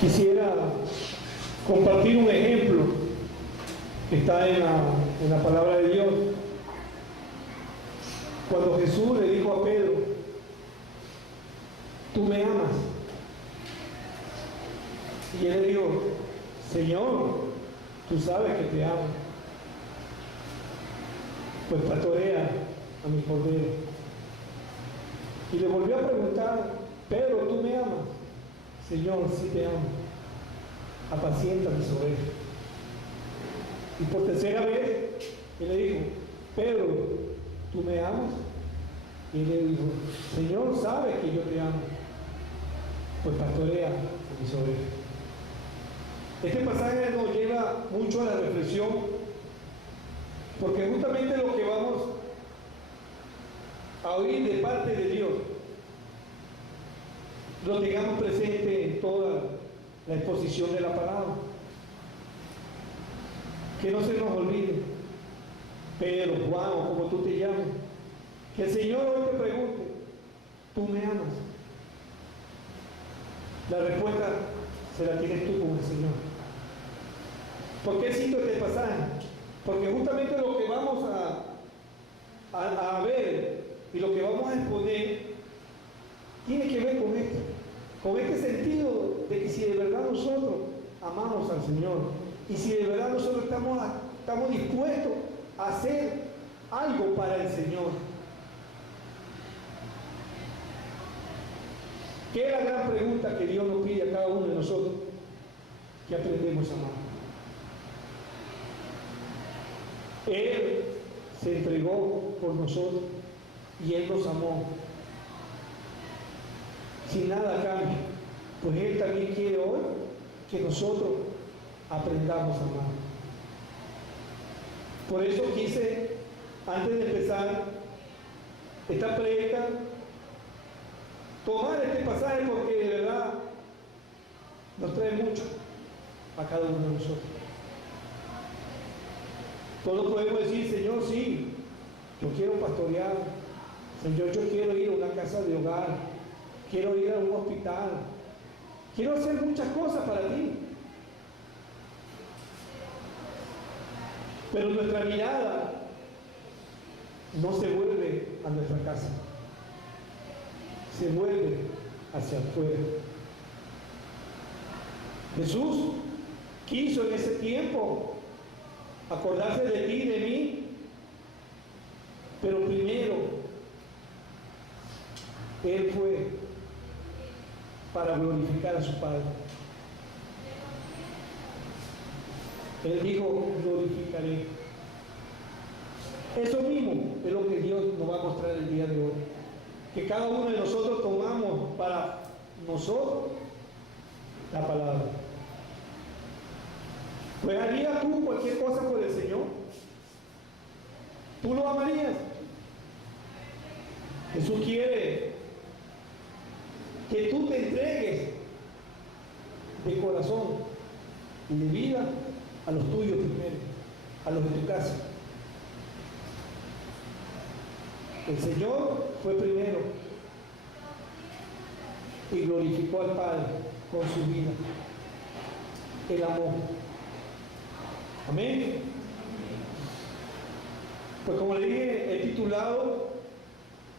Quisiera compartir un ejemplo que está en la palabra de Dios. Cuando Jesús le dijo a Pedro: ¿tú me amas? Y él le dijo: Señor, tú sabes que te amo. Pues pastorea a mi cordero. Y le volvió a preguntar: Pedro, ¿tú me amas? Señor, sí te amo. Apacienta mis ovejas. Y por tercera vez, él le dijo: Pedro, ¿tú me amas? Y él le dijo: Señor, sabes que yo te amo. Pues pastorea a mis ovejas. Este pasaje nos lleva mucho a la reflexión, porque justamente lo que vamos a oír de parte de Dios lo tengamos presente en toda la exposición de la palabra. Que no se nos olvide, Pedro, Juan o como tú te llames, que el Señor hoy te pregunte: ¿tú me amas? La respuesta se la tienes tú con el Señor. ¿Por qué cito este pasaje? Porque justamente lo que vamos a ver y lo que vamos a exponer tiene que ver con este sentido de que si de verdad nosotros amamos al Señor y si de verdad nosotros estamos dispuestos a hacer algo para el Señor. ¿Qué es la gran pregunta que Dios nos pide a cada uno de nosotros? Que aprendemos a amar. Él se entregó por nosotros y Él nos amó sin nada a cambio. Pues Él también quiere hoy que nosotros aprendamos a amar. Por eso quise, antes de empezar esta prédica, tomar este pasaje, porque de verdad nos trae mucho a cada uno de nosotros. Todos podemos decir: Señor, sí, yo quiero pastorear. Señor, yo quiero ir a una casa de hogar, quiero ir a un hospital, quiero hacer muchas cosas para ti. Pero nuestra mirada no se vuelve a nuestra casa, se vuelve hacia afuera. Jesús quiso en ese tiempo acordarse de ti y de mí, pero primero Él fue para glorificar a su Padre. Él dijo: glorificaré. Eso mismo es lo que Dios nos va a mostrar el día de hoy. Que cada uno de nosotros tomamos para nosotros la palabra. Pues harías tú cualquier cosa por el Señor. ¿Tú lo amarías? Jesús quiere que tú te entregues de corazón y de vida a los tuyos primero, a los de tu casa. El Señor fue primero y glorificó al Padre con su vida. El amor. Amén. Pues como le dije, he titulado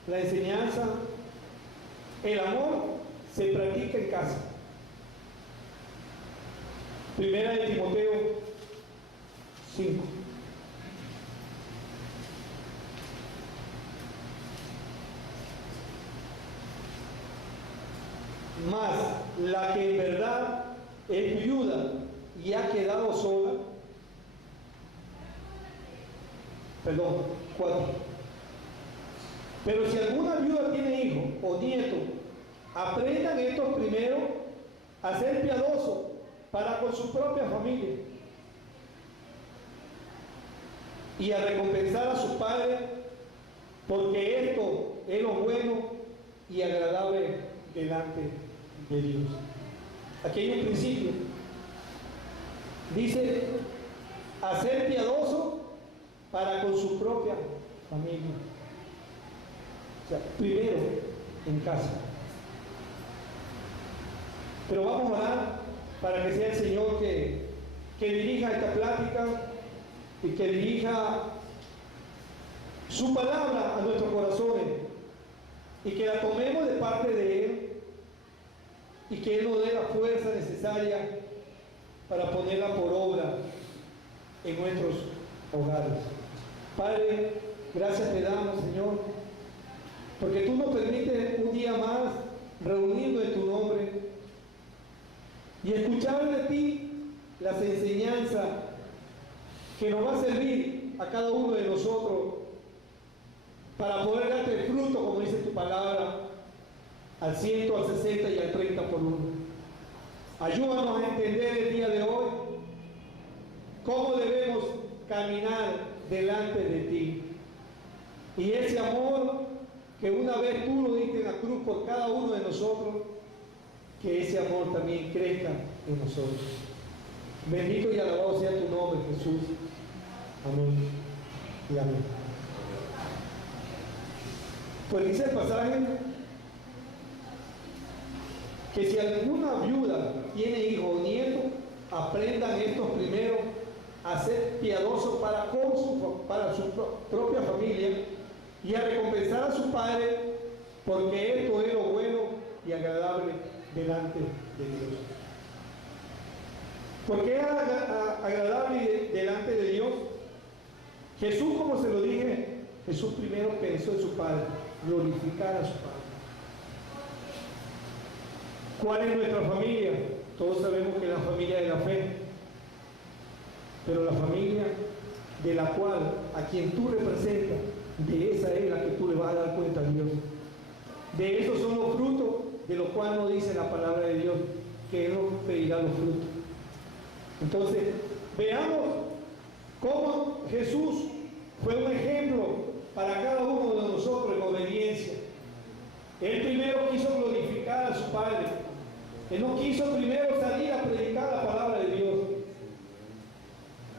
la enseñanza: el amor se practica en casa. Primera de Timoteo 5. Mas la que en verdad es viuda y ha quedado sola, 4. Pero si alguna viuda tiene hijo o nieto, aprendan estos primero a ser piadosos para con su propia familia y a recompensar a su padre, porque esto es lo bueno y agradable delante de Dios. Aquí hay un principio. Dice: a ser piadoso para con su propia familia. O sea, primero en casa. Pero vamos a orar para que sea el Señor que dirija esta plática y que dirija su palabra a nuestros corazones y que la tomemos de parte de Él y que Él nos dé la fuerza necesaria para ponerla por obra en nuestros hogares. Padre, gracias te damos, Señor, porque tú nos permites un día más reunirnos en tu nombre y escuchar de ti las enseñanzas que nos va a servir a cada uno de nosotros para poder darte fruto, como dice tu palabra, al 100, al 60 y al 30 por uno. Ayúdanos a entender el día de hoy cómo debemos caminar delante de ti. Y ese amor que una vez tú lo diste en la cruz por cada uno de nosotros, que ese amor también crezca en nosotros. Bendito y alabado sea tu nombre, Jesús. Amén y amén. Pues dice el pasaje que si alguna viuda tiene hijo o nieto, aprendan estos primero a ser piadosos para su propia familia y a recompensar a su padre, porque esto es lo bueno y agradable delante de Dios. ¿Por qué es agradable delante de Dios? Jesús, como se lo dije, Jesús primero pensó en su Padre, glorificar a su Padre. ¿Cuál es nuestra familia? Todos sabemos que es la familia de la fe, pero la familia de la cual, a quien tú representas, de esa es la que tú le vas a dar cuenta a Dios. De esos son los frutos, de los cuales nos dice la palabra de Dios, que Él nos pedirá los frutos. Entonces, veamos cómo Jesús fue un ejemplo para cada uno de nosotros en obediencia. Él primero quiso glorificar a su Padre. Él no quiso primero salir a predicar la palabra de Dios.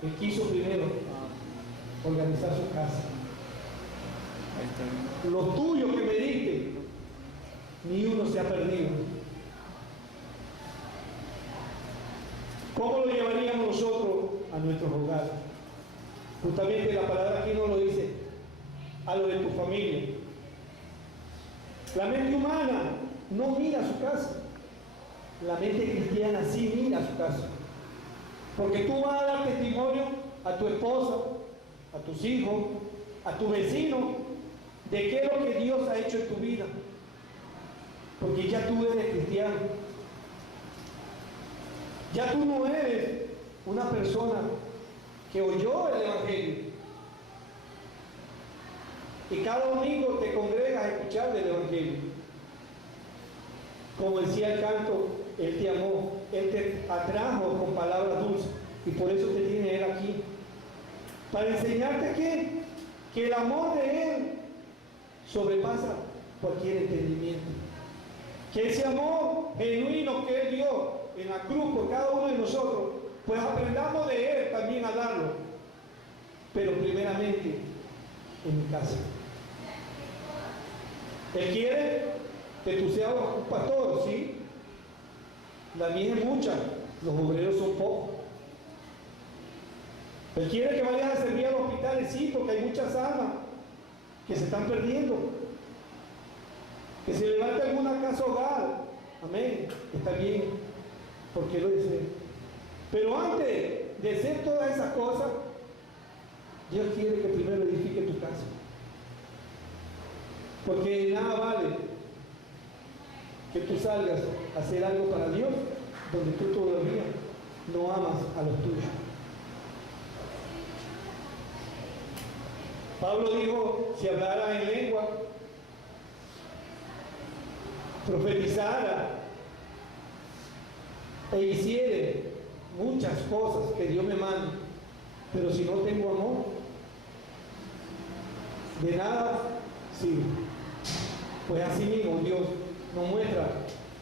Él quiso primero organizar su casa. Los tuyos que me diste, ni uno se ha perdido. ¿Cómo lo llevaríamos nosotros a nuestros hogares? Justamente la palabra aquí nos lo dice, a lo de tu familia. La mente humana no mira a su casa. La mente cristiana sí mira a su casa. Porque tú vas a dar testimonio a tu esposa, a tus hijos, a tu vecino, de qué es lo que Dios ha hecho en tu vida. Porque ya tú eres cristiano. Ya tú no eres una persona que oyó el Evangelio y cada domingo te congregas a escuchar del Evangelio. Como decía el canto, Él te amó, Él te atrajo con palabras dulces y por eso te tiene Él aquí. Para enseñarte que el amor de Él sobrepasa cualquier entendimiento. Que ese amor genuino que Él dio en la cruz por cada uno de nosotros, pues aprendamos de Él también a darlo. Pero primeramente en mi casa. Él quiere que tú seas un pastor, ¿sí? La mía es mucha, los obreros son pocos. Él quiere que vayas a servir a los hospitales, sí, porque hay muchas almas que se están perdiendo. Que se levante alguna casa hogar, amén, está bien, porque lo dice. Pero antes de hacer todas esas cosas, Dios quiere que primero edifique tu casa. Porque nada vale que tú salgas a hacer algo para Dios donde tú todavía no amas a los tuyos. Pablo dijo, si hablara en lengua, profetizara e hiciere muchas cosas que Dios me manda, pero si no tengo amor, de nada sirve. Pues así mismo Dios nos muestra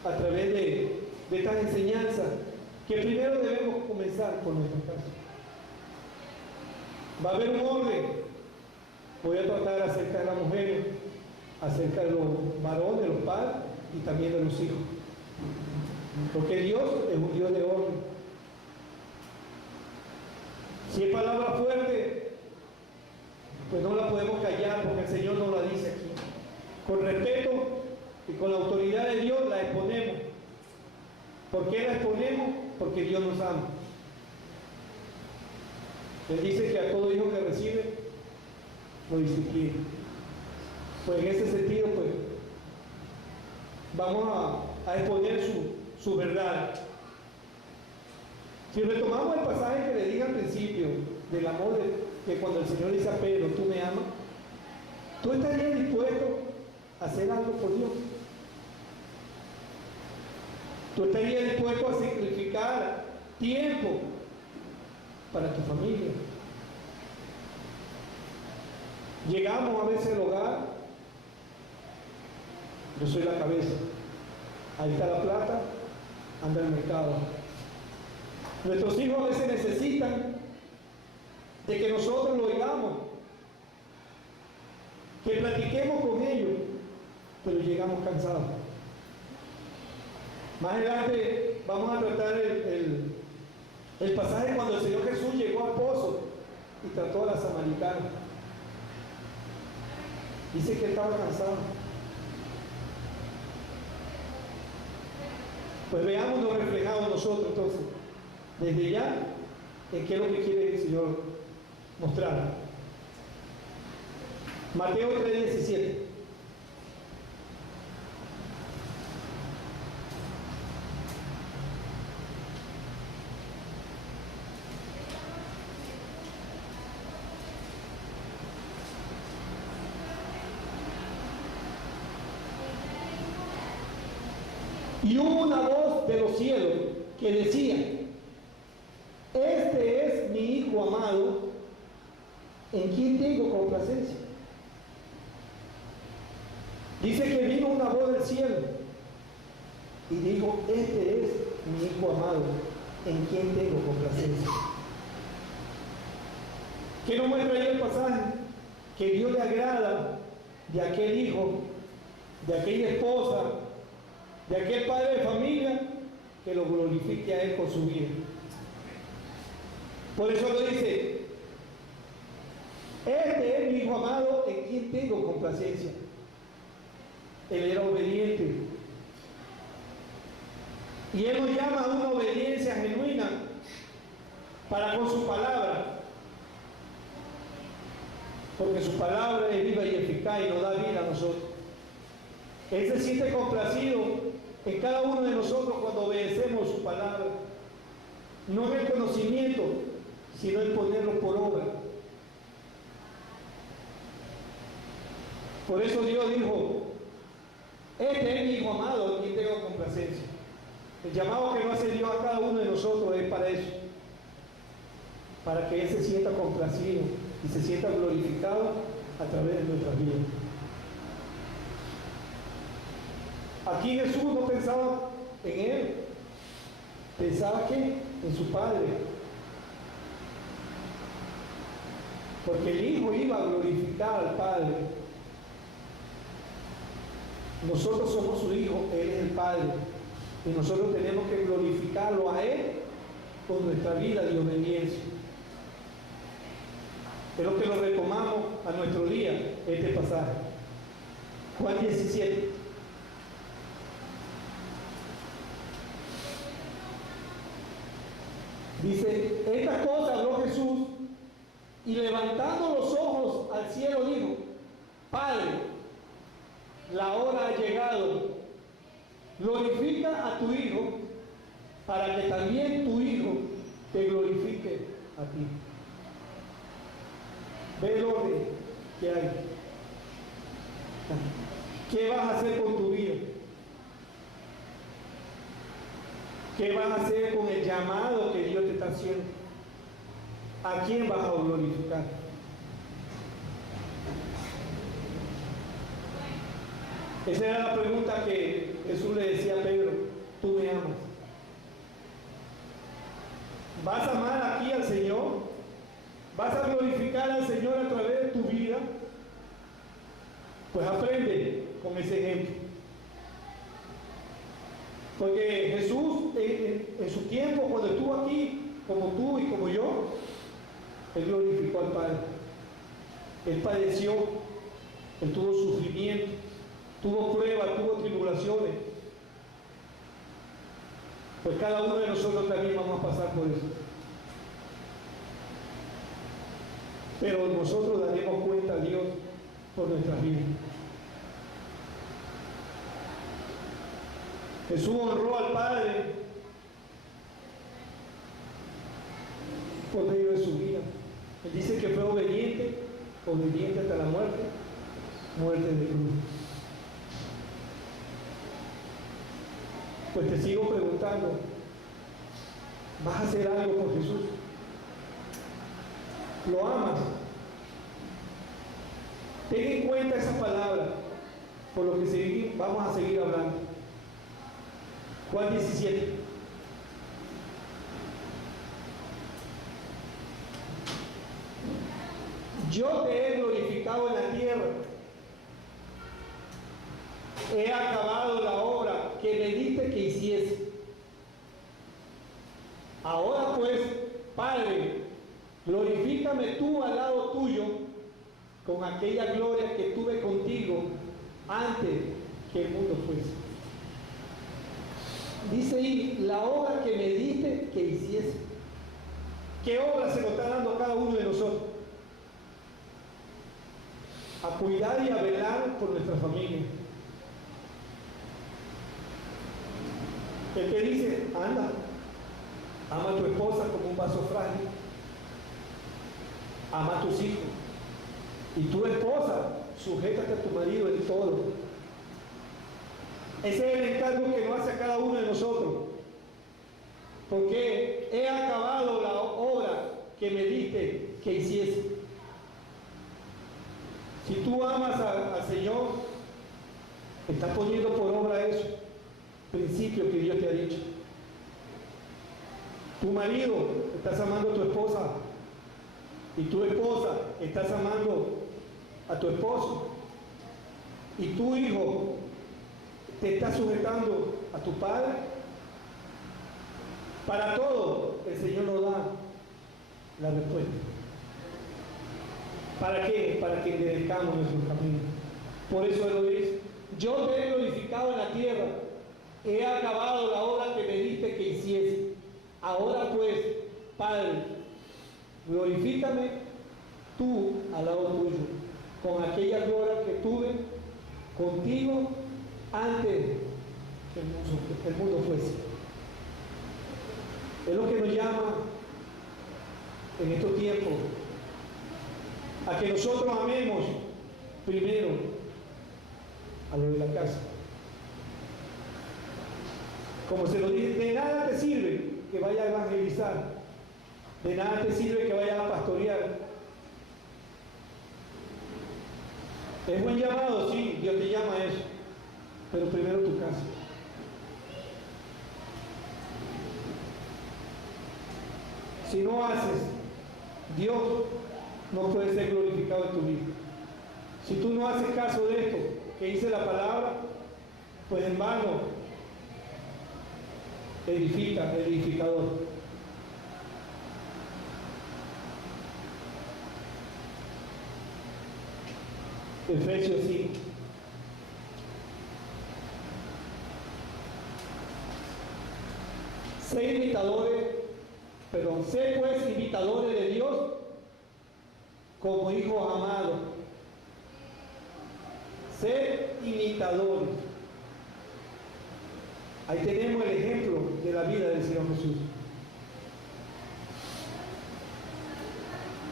a través de estas enseñanzas que primero debemos comenzar con nuestra casa. Va a haber un orden. Voy a tratar acerca de las mujeres, acerca de los varones, de los padres y también de los hijos. Porque Dios es un Dios de orden. con la autoridad de Dios la exponemos. ¿Por qué la exponemos? Porque Dios nos ama. Él dice que a todo hijo que recibe, lo disciplina. Pues en ese sentido, pues, vamos a exponer su verdad. Si retomamos el pasaje que le dije al principio, del amor, que cuando el Señor dice a Pedro, tú me amas, ¿tú estarías dispuesto a hacer algo por Dios? ¿Tú estarías dispuesto a sacrificar tiempo para tu familia? Llegamos a veces al hogar, yo soy la cabeza, ahí está la plata, anda el mercado. Nuestros hijos a veces necesitan de que nosotros lo oigamos, que platiquemos con ellos, pero llegamos cansados. Más adelante vamos a tratar el pasaje cuando el Señor Jesús llegó al pozo y trató a la samaritana. Dice que estaba cansado. Pues veámonos reflejados nosotros entonces, desde ya, en qué es lo que quiere el Señor mostrar. Mateo 3:17. Y hubo una voz de los cielos que decía: este es mi Hijo amado, en quien tengo complacencia. Dice que vino una voz del cielo y dijo: este es mi Hijo amado, en quien tengo complacencia. ¿Qué nos muestra ahí el pasaje? Que Dios le agrada de aquel hijo, de aquella esposa, de aquel padre de familia, que lo glorifique a él con su vida. Por eso lo dice: este es mi Hijo amado, en quien tengo complacencia. Él era obediente. Y Él nos llama a una obediencia genuina para con su palabra. Porque su palabra es viva y eficaz y nos da vida a nosotros. Él se siente complacido en cada uno de nosotros cuando obedecemos su palabra. No en el conocimiento, sino en ponerlo por obra. Por eso Dios dijo: este es mi Hijo amado, en quien tengo complacencia. El llamado que nos hace Dios a cada uno de nosotros es para eso, para que Él se sienta complacido y se sienta glorificado a través de nuestras vidas. Aquí Jesús no pensaba en Él, pensaba que en su Padre, porque el Hijo iba a glorificar al Padre. Nosotros somos su Hijo, Él es el Padre, y nosotros tenemos que glorificarlo a Él con nuestra vida de obediencia. Es lo que lo retomamos a nuestro día, este pasaje. Juan 17. Dice: estas cosas habló Jesús, y levantando los ojos al cielo dijo: Padre, la hora ha llegado, glorifica a tu Hijo, para que también tu Hijo te glorifique a ti. Ve el orden que hay. ¿Qué vas a hacer con tu vida? ¿Qué vas a hacer con el llamado que Dios te está haciendo? ¿A quién vas a glorificar? Esa era la pregunta que Jesús le decía a Pedro: ¿tú me amas? ¿Vas a amar aquí al Señor? ¿Vas a glorificar al Señor a través de tu vida? Pues aprende con ese ejemplo. Porque Jesús en su tiempo, cuando estuvo aquí, como tú y como yo, Él glorificó al Padre. Él padeció, Él tuvo sufrimiento, tuvo pruebas, tuvo tribulaciones. Pues cada uno de nosotros también vamos a pasar por eso. Pero nosotros daremos cuenta a Dios por nuestras vidas. Jesús honró al Padre por medio de su vida. Él dice que fue obediente, obediente hasta la muerte, muerte de cruz. Pues te sigo preguntando, ¿vas a hacer algo por Jesús? ¿Lo amas? Ten en cuenta esa palabra, por lo que vamos a seguir hablando. Juan 17. Yo te he glorificado en la tierra. He acabado la obra que me diste que hiciese. Ahora pues, Padre, glorifícame tú al lado tuyo con aquella gloria que tuve contigo antes que el mundo fuese. Dice ahí, la obra que me diste que hiciese. ¿Qué obra se nos está dando a cada uno de nosotros? A cuidar y a velar por nuestra familia. El que dice, anda, ama a tu esposa como un vaso frágil, ama a tus hijos, y tu esposa, sujétate a tu marido en todo. Ese es el encargo que nos hace a cada uno de nosotros, porque he acabado la obra que me diste que hiciese. Si tú amas al Señor, estás poniendo por obra eso, principio que Dios te ha dicho. Tu marido, estás amando a tu esposa, y tu esposa, estás amando a tu esposo, y tu hijo te está sujetando a tu padre. Para todo el Señor nos da la respuesta. ¿Para qué? Para que enderezcamos nuestro camino. Por eso Él lo dice, yo te he glorificado en la tierra, he acabado la obra que me diste que hiciese. Ahora pues, Padre, glorifícame tú al lado tuyo, con aquella gloria que tuve contigo antes que el mundo fuese. Es lo que nos llama en estos tiempos a que nosotros amemos primero a lo de la casa. Como se lo dije, de nada te sirve que vaya a evangelizar, de nada te sirve que vaya a pastorear. Es buen llamado, sí, Dios te llama a eso, pero primero tu casa. Si no haces, Dios no puede ser glorificado en tu vida. Si tú no haces caso de esto que dice la palabra, pues en vano edifica el edificador. Efesios 5. Sé pues imitadores de Dios como hijos amados. Ser imitadores. Ahí tenemos el ejemplo de la vida del Señor Jesús.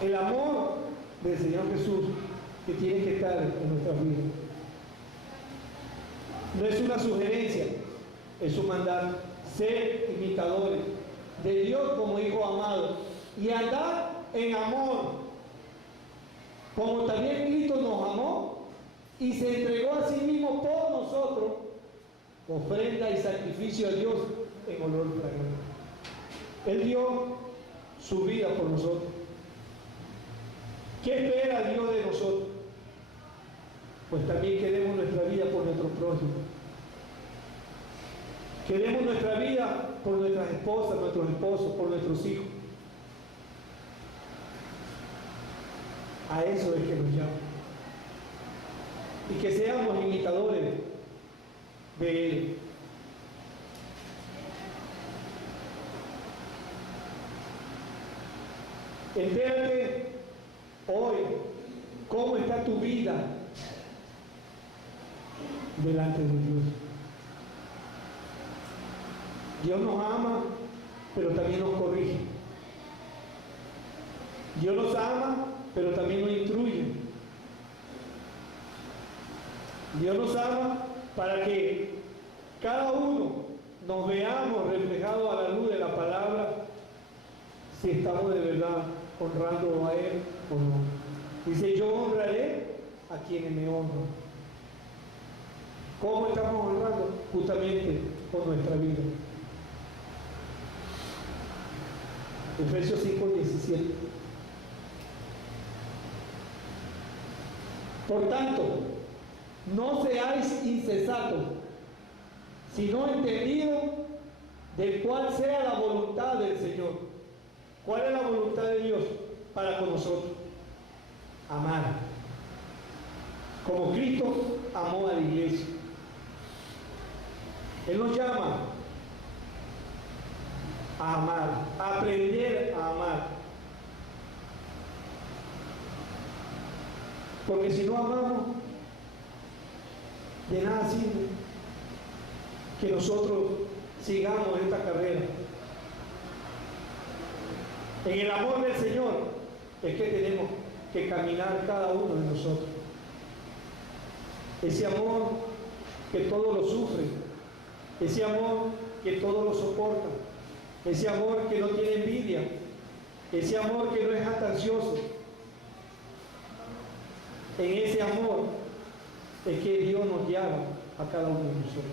El amor del Señor Jesús que tiene que estar en nuestras vidas. No es una sugerencia, es un mandato. Ser imitadores de Dios como hijos amados y andar en amor, como también Cristo nos amó y se entregó a sí mismo por nosotros, ofrenda y sacrificio a Dios en olor fragante. Él dio su vida por nosotros. ¿Qué espera Dios de nosotros? Pues también queremos nuestra vida por nuestro prójimo. Queremos nuestra vida por nuestras esposas, nuestros esposos, por nuestros hijos. A eso es que nos llama. y que seamos imitadores de Él. Entérate hoy cómo está tu vida delante de Dios. Dios nos ama, pero también nos corrige. Dios nos ama, pero también nos instruye. Dios nos ama para que cada uno nos veamos reflejados a la luz de la palabra, si estamos de verdad honrando a Él o no. Dice, yo honraré a quienes me honran. ¿Cómo estamos honrando? Justamente con nuestra vida. Efesios 5:17. Por tanto, no seáis insensatos, sino entendidos de cuál sea la voluntad del Señor. ¿Cuál es la voluntad de Dios para con nosotros? Amar. Como Cristo amó a la iglesia. Él nos llama a amar, a aprender a amar. Porque si no amamos, de nada sirve que nosotros sigamos esta carrera. En el amor del Señor es que tenemos que caminar cada uno de nosotros. Ese amor que todo lo sufre, ese amor que todo lo soporta, ese amor que no tiene envidia, ese amor que no es jactancioso. En ese amor es que Dios nos llama a cada uno de nosotros.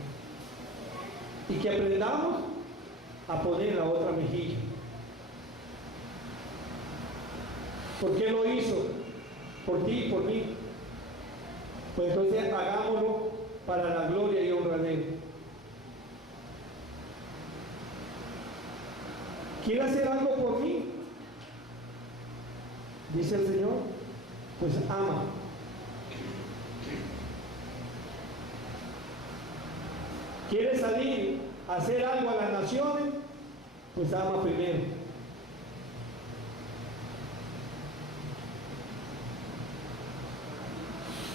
Y que aprendamos a poner la otra mejilla. ¿Por qué lo hizo? Por ti y por mí. Pues entonces hagámoslo para la gloria y honra de Él. ¿Quiere hacer algo por mí? Dice el Señor, pues ama. ¿Quiere salir a hacer algo a las naciones? Pues ama primero.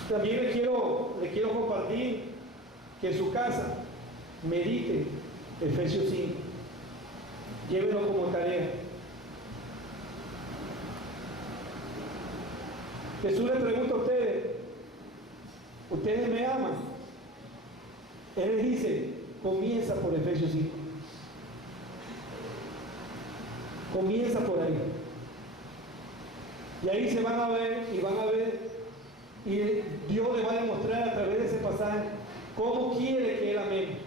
También le quiero compartir que en su casa medite Efesios 5. Llévenlo como tarea. Jesús le pregunta a ustedes, ¿ustedes me aman? Él les dice, comienza por Efesios 5. Comienza por ahí. Y ahí se van a ver y van a ver, y Dios les va a demostrar a través de ese pasaje cómo quiere que Él amemos.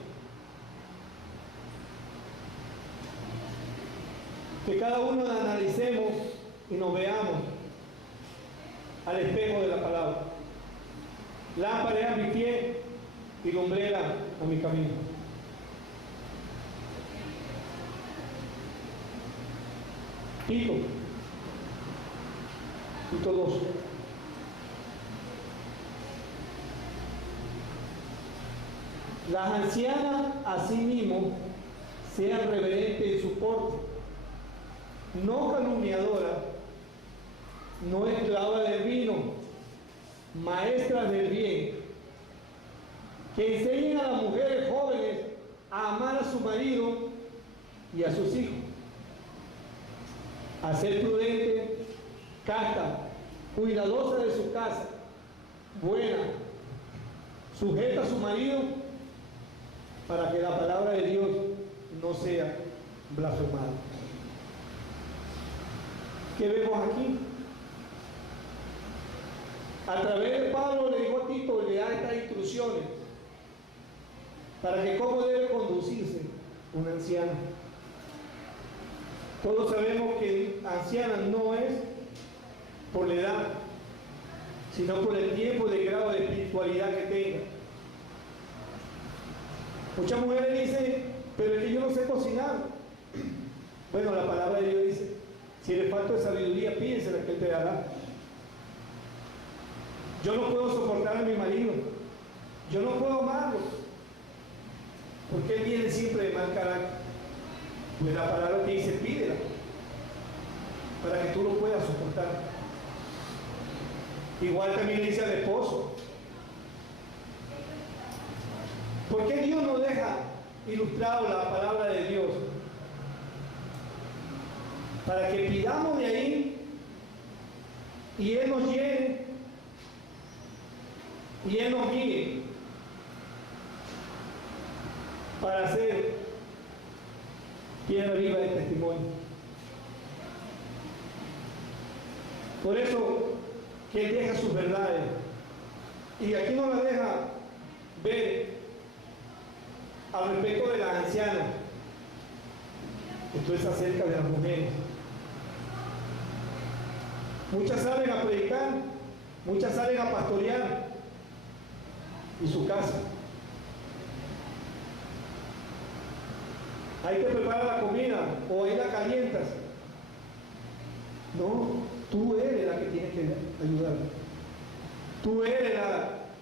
Que cada uno analicemos y nos veamos al espejo de la palabra. Lámpara es a mi pie y lumbrera a mi camino. Tito 2. Las ancianas asimismo sean reverentes en su porte, no calumniadoras, no esclavas del vino, maestras del bien, que enseñen a las mujeres jóvenes a amar a su marido y a sus hijos, a ser prudentes, casta, cuidadosa de su casa, buena, sujeta a su marido, para que la palabra de Dios no sea blasfemada. ¿Qué vemos aquí? A través de Pablo le dijo a Tito, le da estas instrucciones para que cómo debe conducirse una anciana. Todos sabemos que anciana no es por la edad, sino por el tiempo y el grado de espiritualidad que tenga. Muchas mujeres dicen, pero es que yo no sé cocinar. Bueno, la palabra de Dios dice, si le falta de sabiduría, pídesela que Él te dará. Yo no puedo soportar a mi marido. Yo no puedo amarlo. Porque él viene siempre de mal carácter. Pues la palabra te dice, pídela. Para que tú lo puedas soportar. Igual también le dice al esposo. ¿Por qué Dios nos deja ilustrado la palabra de Dios? Para que pidamos de ahí y Él nos llene y Él nos guíe para hacer piedra viva de testimonio. Por eso que Él deja sus verdades y aquí nos las deja ver al respecto de las ancianas. Esto es acerca de las mujeres. Muchas salen a predicar, muchas salen a pastorear y su casa. Hay que preparar la comida o ahí la calientas. No, tú eres la que tiene que ayudar. Tú eres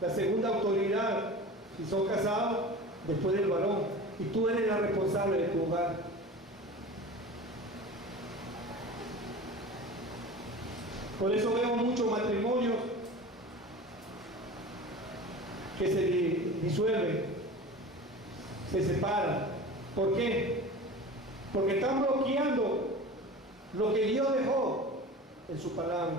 la segunda autoridad si son casados después del varón y tú eres la responsable de tu hogar. Por eso veo muchos matrimonios que se disuelven, se separan. ¿Por qué? Porque están bloqueando lo que Dios dejó en su palabra.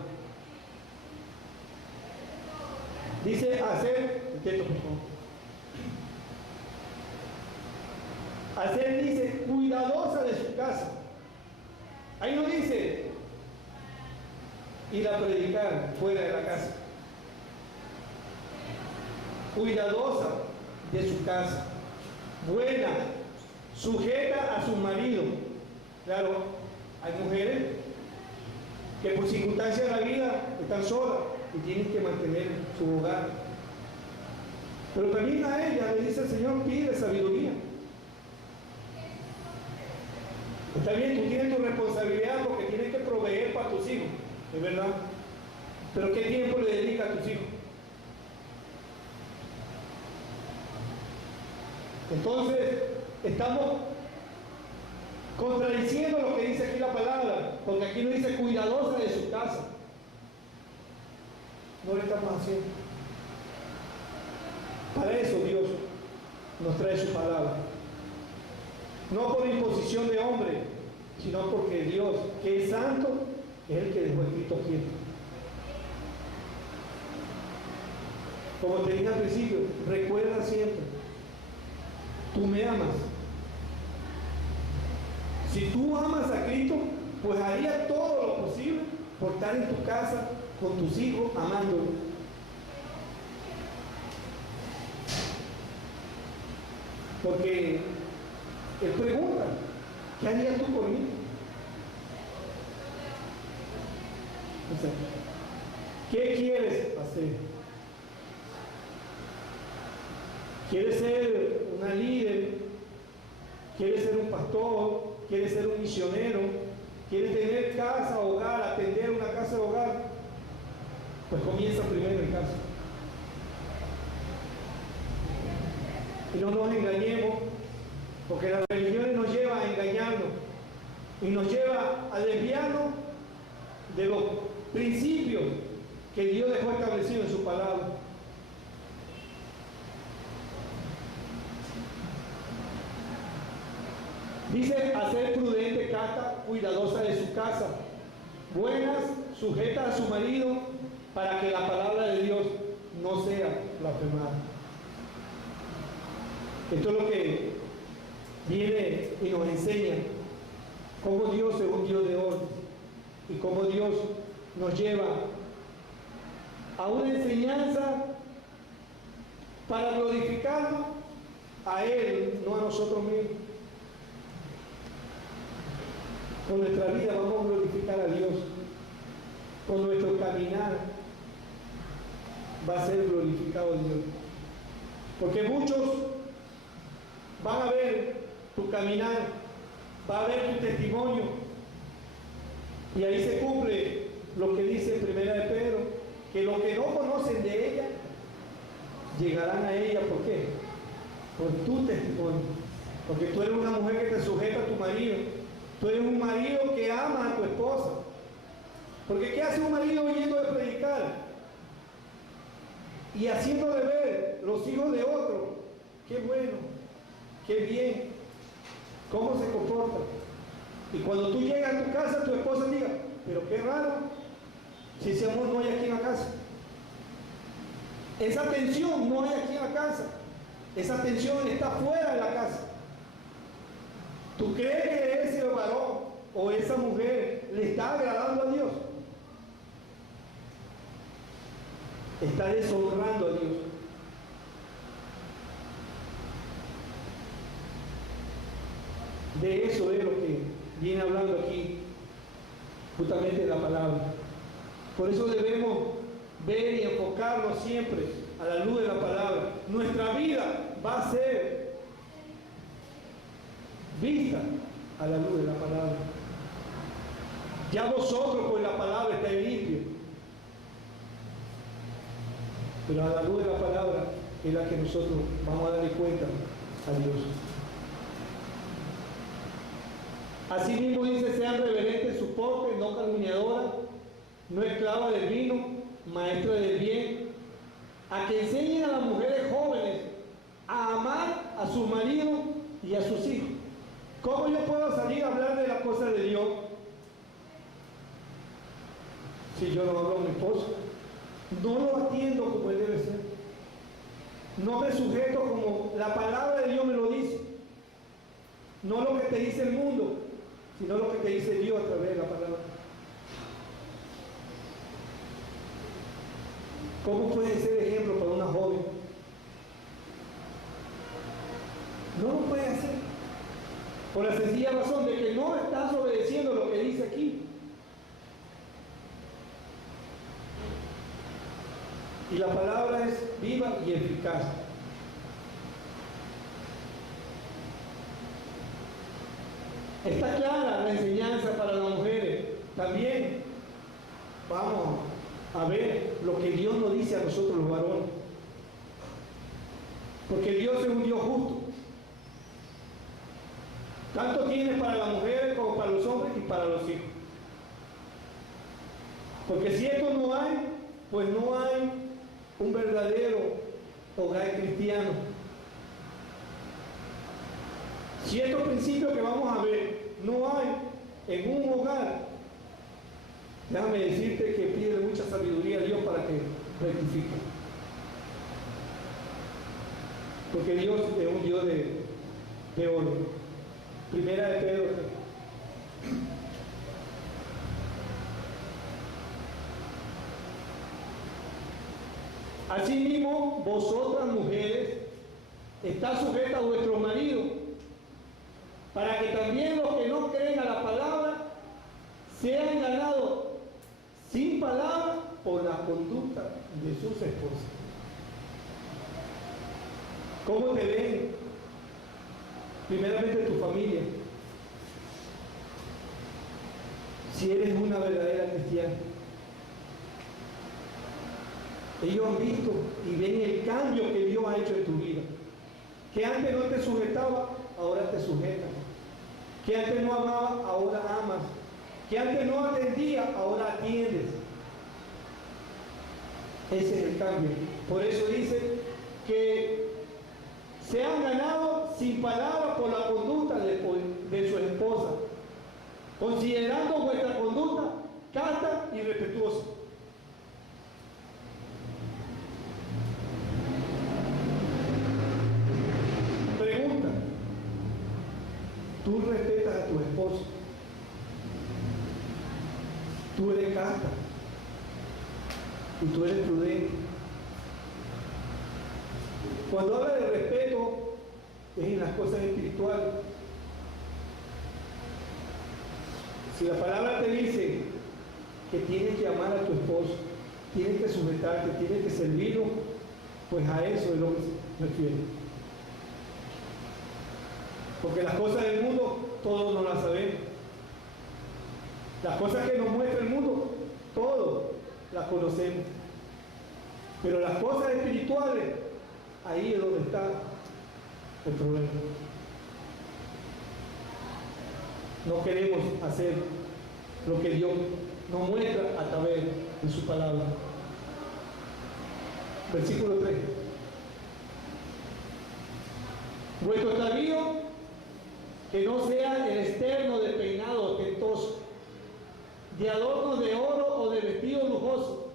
Dice hacer, intento por favor. Hacer dice cuidadosa de su casa. Ahí no dice ir a predicar fuera de la casa. Cuidadosa de su casa. Buena, sujeta a su marido. Claro, hay mujeres que por circunstancias de la vida están solas y tienen que mantener su hogar. Pero también a ella le dice el Señor, pide sabiduría. Está bien, tú tienes tu responsabilidad porque tienes que proveer para tus hijos, es verdad. Pero ¿qué tiempo le dedicas a tus hijos? Entonces, estamos contradiciendo lo que dice aquí la palabra, porque aquí no dice cuidadosa de su casa. No lo estamos haciendo. Para eso Dios nos trae su palabra. No por imposición de hombre, sino porque Dios, que es santo, es el que dejó escrito aquí. Como te dije al principio, recuerda siempre, tú me amas. Si tú amas a Cristo, pues haría todo lo posible por estar en tu casa, con tus hijos, amándolo. Porque Él pregunta, ¿qué harías tú por mí? O sea, ¿qué quieres hacer? ¿Quieres ser una líder? ¿Quieres ser un pastor? ¿Quieres ser un misionero? ¿Quieres tener casa, hogar, atender una casa de hogar? Pues comienza primero en casa. Y no nos engañemos, porque las religiones nos llevan a engañarnos y nos lleva a desviarnos de los principios que Dios dejó establecidos en su palabra. Dice hacer prudente, casta, cuidadosa de su casa, buenas, sujetas a su marido, para que la palabra de Dios no sea blasfemada. Esto es lo que viene y nos enseña cómo Dios es un Dios de orden y cómo Dios nos lleva a una enseñanza para glorificarnos a Él, no a nosotros mismos. Con nuestra vida vamos a glorificar a Dios. Con nuestro caminar va a ser glorificado Dios. Porque muchos van a ver tu caminar, va a ver tu testimonio. Y ahí se cumple lo que dice en 1 de Pedro, que los que no conocen de ella llegarán a ella. ¿Por qué? Por tu testimonio. Porque tú eres una mujer que te sujeta a tu marido. Tú eres un marido que ama a tu esposa. Porque ¿qué hace un marido yendo a predicar y haciéndole ver los hijos de otro? Qué bueno, qué bien, cómo se comporta. Y cuando tú llegas a tu casa, tu esposa diga, pero qué raro, si ese amor no hay aquí en la casa. Esa tensión no hay aquí en la casa. Esa tensión está fuera de la casa. ¿Tú crees que ese varón o esa mujer le está agradando a Dios? Está deshonrando a Dios. De eso es lo que viene hablando aquí, justamente la palabra. Por eso debemos ver y enfocarnos siempre a la luz de la palabra. Nuestra vida va a ser vista a la luz de la palabra. Ya vosotros con la palabra estáis limpios, pero a la luz de la palabra es la que nosotros vamos a darle cuenta a Dios. Asimismo dice, sean reverentes en su porte, no calumniadoras, no esclavas del vino, maestras del bien, a que enseñen a las mujeres jóvenes a amar a su marido y a sus hijos. ¿Cómo yo puedo salir a hablar de las cosas de Dios si yo no hablo a mi esposo? No lo atiendo como él debe ser. No me sujeto como la palabra de Dios me lo dice. No lo que te dice el mundo, sino lo que te dice Dios a través de la palabra. ¿Cómo puede ser ejemplo para una joven? No lo puede hacer. Por la sencilla razón de que no estás obedeciendo lo que dice aquí. Y la palabra es viva y eficaz. Está clara la enseñanza para las mujeres. También vamos a ver lo que Dios nos dice a nosotros los varones. Porque Dios es un Dios justo. Tanto tiene para las mujeres como para los hombres y para los hijos. Porque si esto no hay, pues no hay un verdadero hogar cristiano. Si estos principios que vamos a ver no hay en un hogar, déjame decirte que pide mucha sabiduría a Dios para que rectifique. Porque Dios es un Dios de orden. Primera de Pedro. Asimismo, vosotras mujeres, está sujeta a vuestro marido, para que también los que no creen a la palabra sean ganados sin palabra por la conducta de sus esposas. ¿Cómo te ven? Primeramente tu familia. Si eres una verdadera cristiana. Ellos han visto y ven el cambio que Dios ha hecho en tu vida. Que antes no te sujetaba, ahora te sujeta. Que antes no amaba, ahora amas. Que antes no atendía, ahora atiendes. Ese es el cambio. Por eso dice que se han ganado sin palabras por la conducta de su esposa, considerando vuestra conducta casta y respetuosa. Pregunta: ¿tú respetas a tu esposo? ¿Tú eres casta? ¿Y tú eres prudente? Cuando habla de respeto, es en las cosas espirituales. Si la palabra te dice que tienes que amar a tu esposo, tienes que sujetarte, tienes que servirlo, pues a eso es lo que se refiere. Porque las cosas del mundo, todos no las sabemos. Las cosas que nos muestra el mundo, todos las conocemos. Pero las cosas espirituales, ahí es donde está el problema. No queremos hacer lo que Dios nos muestra a través de su palabra. Versículo 3. Vuestro atavío que no sea el externo de peinado ostentoso, de adornos de oro o de vestido lujoso,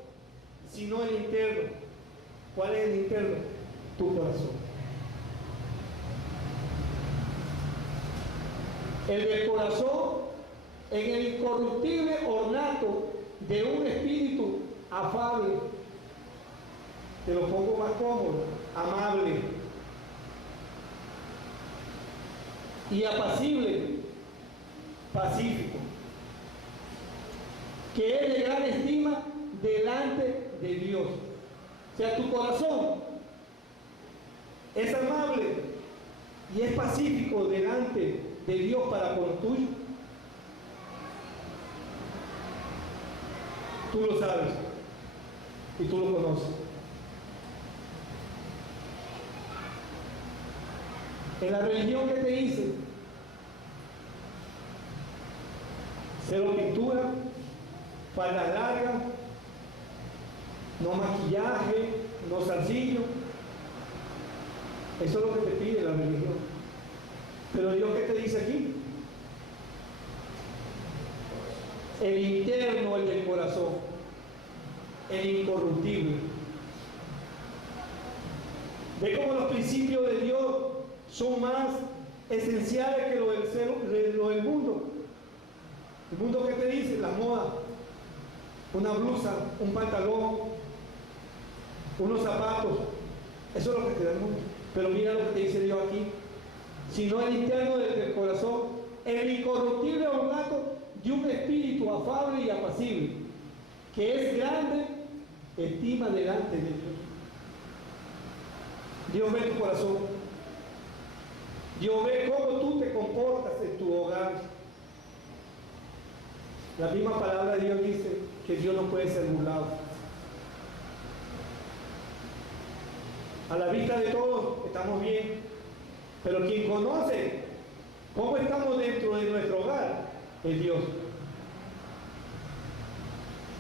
sino el interno. ¿Cuál es el interno? Tu corazón. El del corazón en el incorruptible ornato de un espíritu afable. Te lo pongo más cómodo, amable y apacible, pacífico, que es de gran estima delante de Dios. O sea, tu corazón es amable y es pacífico delante de Dios para con los tuyos. Tú lo sabes y tú lo conoces. En la religión que te hice, cero pintura, falda larga, no maquillaje, no zarcillo. Eso es lo que te pide la religión. Pero Dios, ¿qué te dice aquí? El interno, el del corazón, el incorruptible. Ve cómo los principios de Dios son más esenciales que lo del mundo. El mundo, ¿qué te dice? La moda, una blusa, un pantalón, unos zapatos. Eso es lo que te da el mundo. Pero mira lo que te dice Dios aquí. Sino el interno del corazón, el incorruptible ornato de un espíritu afable y apacible, que es grande estima delante de Dios. Dios ve tu corazón. Dios ve cómo tú te comportas en tu hogar. La misma palabra de Dios dice que Dios no puede ser burlado. A la vista de todos estamos bien. Pero quien conoce cómo estamos dentro de nuestro hogar es Dios.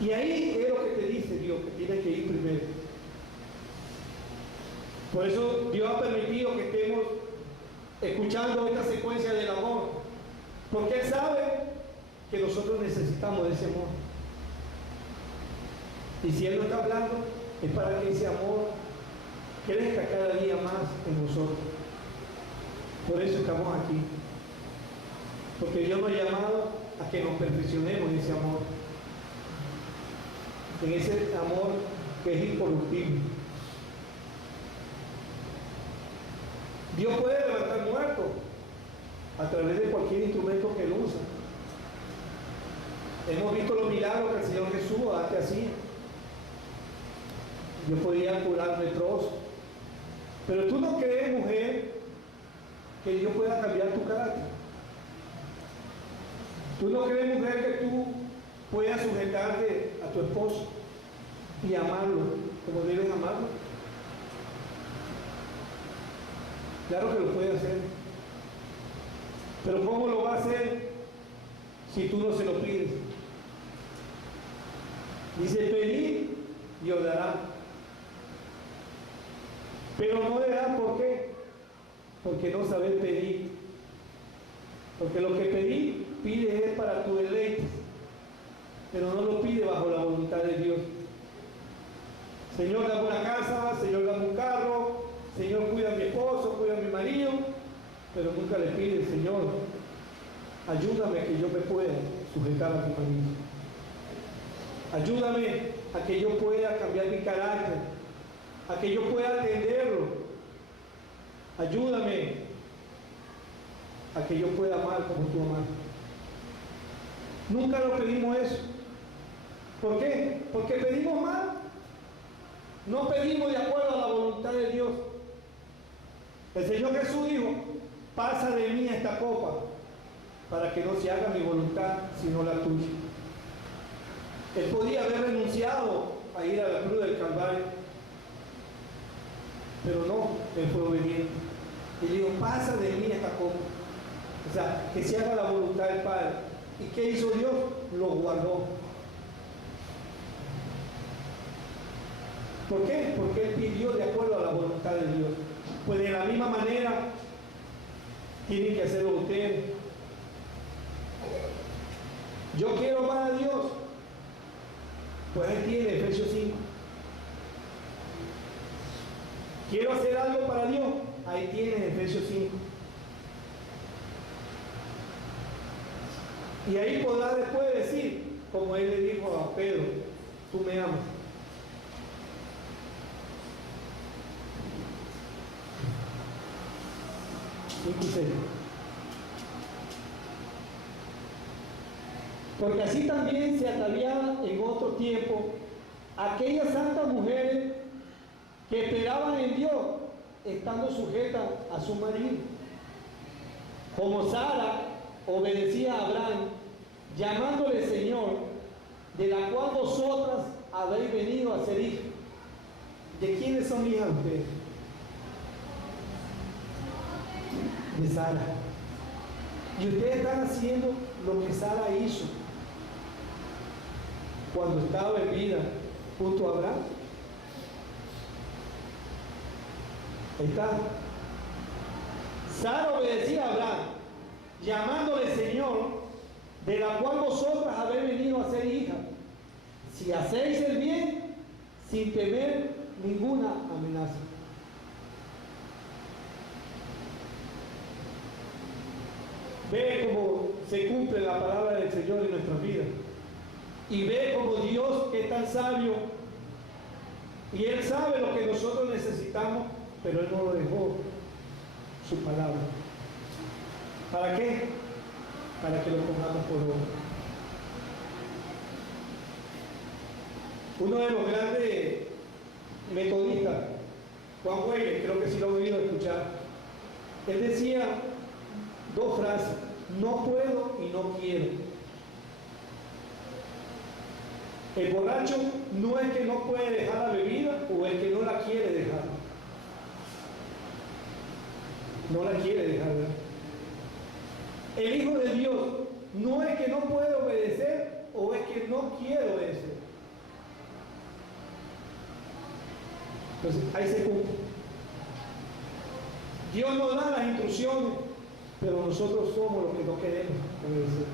Y ahí es lo que te dice Dios, que tienes que ir primero. Por eso Dios ha permitido que estemos escuchando esta secuencia del amor. Porque Él sabe que nosotros necesitamos de ese amor. Y si Él no está hablando, es para que ese amor crezca cada día más en nosotros. Por eso estamos aquí. Porque Dios nos ha llamado a que nos perfeccionemos en ese amor. En ese amor que es incorruptible. Dios puede levantar muertos a través de cualquier instrumento que Él usa. Hemos visto los milagros que el Señor Jesús antes hacía. Dios podía curar leprosos. Pero tú no crees, mujer, que Dios pueda cambiar tu carácter. Tú no crees, mujer, que tú puedas sujetarte a tu esposo y amarlo como debes amarlo. Claro que lo puede hacer. Pero ¿cómo lo va a hacer si tú no se lo pides? Dice, pedid y os dará. Pero no le da, ¿por qué? Porque no sabes pedir. Porque lo que pedí, pides es para tu deleite, pero no lo pide bajo la voluntad de Dios. Señor, dame una casa, Señor, dame un carro, Señor, cuida a mi esposo, cuida a mi marido, pero nunca le pide, Señor, ayúdame a que yo me pueda sujetar a mi familia. Ayúdame a que yo pueda cambiar mi carácter, a que yo pueda atenderlo. Ayúdame a que yo pueda amar como tú amas. Nunca lo pedimos eso. ¿Por qué? Porque pedimos mal. No pedimos de acuerdo a la voluntad de Dios. El Señor Jesús dijo, pasa de mí esta copa, para que no se haga mi voluntad, sino la tuya. Él podía haber renunciado a ir a la cruz del Calvario, Pero no, él fue obediente. Y le dijo, pasa de mí esta copa. O sea, que se haga la voluntad del Padre. ¿Y qué hizo Dios? Lo guardó. ¿Por qué? Porque él pidió de acuerdo a la voluntad de Dios. Pues de la misma manera tienen que hacerlo ustedes. Yo quiero amar a Dios. Pues ahí tiene Efesios 5. Quiero hacer algo para Dios. Ahí tiene Efesios 5. Y ahí podrá después decir, como él le dijo a Pedro, tú me amas. Porque así también se ataviaban en otro tiempo aquellas santas mujeres que esperaban en Dios, estando sujetas a su marido. Como Sara obedecía a Abraham, llamándole Señor, de la cual vosotras habéis venido a ser hijas. ¿De quiénes son hijas ustedes? De Sara. Y ustedes están haciendo lo que Sara hizo cuando estaba en vida junto a Abraham. Ahí está. Sara obedecía a Abraham, llamándole Señor, de la cual vosotras habéis venido a ser hijas, si hacéis el bien sin temer ninguna amenaza. Ve cómo se cumple la palabra del Señor en nuestras vidas. Y ve cómo Dios es tan sabio. Y Él sabe lo que nosotros necesitamos, pero Él no lo dejó su palabra. ¿Para qué? Para que lo pongamos por obra. Uno de los grandes metodistas, Juan Weile, creo que sí lo he oído escuchar, él decía dos frases: no puedo y no quiero. El borracho no es que no puede dejar la bebida o el que no la quiere dejar. No la quiere dejar, ¿verdad? El Hijo de Dios no es que no puede obedecer o es que no quiere obedecer. Entonces ahí se cumple. Dios nos da las instrucciones, pero nosotros somos los que no queremos obedecer.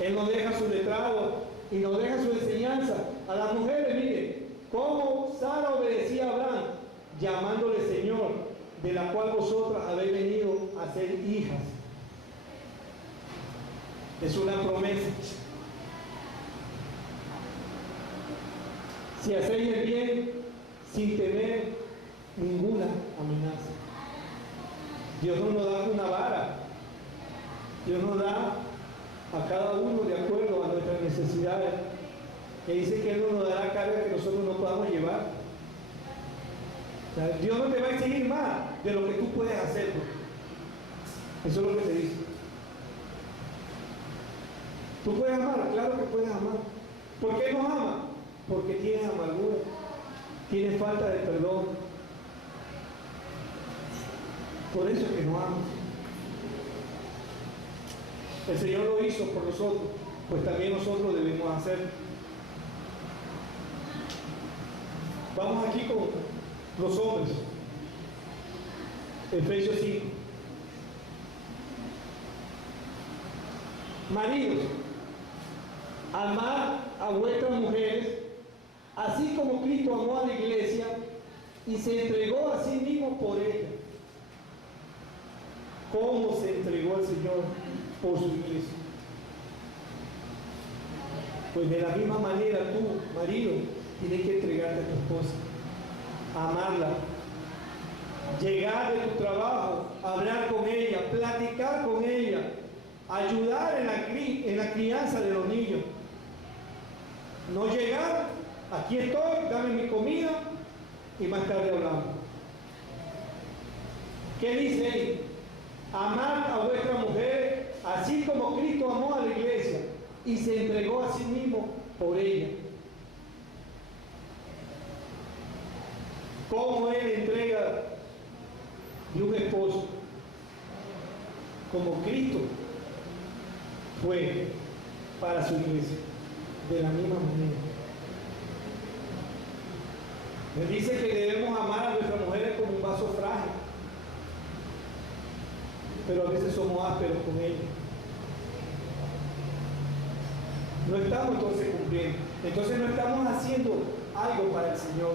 Él nos deja su letrado y nos deja su enseñanza. A las mujeres, mire, cómo Sara obedecía a Abraham, llamándole Señor, de la cual vosotras habéis venido a ser hijas. Es una promesa. Si hacéis el bien sin temer ninguna amenaza. Dios no nos da una vara. Dios nos da a cada uno de acuerdo a nuestras necesidades. Que dice que Él no nos dará carga que nosotros no podamos llevar. O sea, Dios no te va a exigir más de lo que tú puedes hacer. Eso es lo que te dice. ¿Tú puedes amar? Claro que puedes amar. ¿Por qué nos ama? Porque tienes amargura, tienes falta de perdón. Por eso es que no amas. El Señor lo hizo por nosotros, pues también nosotros debemos hacerlo. Vamos aquí con los hombres. Efesios 5. Maridos, amad a vuestras mujeres, así como Cristo amó a la iglesia y se entregó a sí mismo por ella. ¿Cómo se entregó el Señor por su iglesia? Pues de la misma manera tú, marido, tienes que entregarte a tu esposa, amarla, llegar de tu trabajo, hablar con ella, platicar con ella, ayudar en la crianza de los niños. No llegar, aquí estoy, dame mi comida y más tarde hablamos. ¿Qué dice ahí? Amad a vuestra mujer, así como Cristo amó a la iglesia y se entregó a sí mismo por ella. cómo Él entrega de un esposo, como Cristo fue para su iglesia, de la misma manera. Él dice que debemos amar a nuestras mujeres como un vaso frágil, pero a veces somos ásperos con ellas. No estamos entonces cumpliendo, entonces no estamos haciendo algo para el Señor.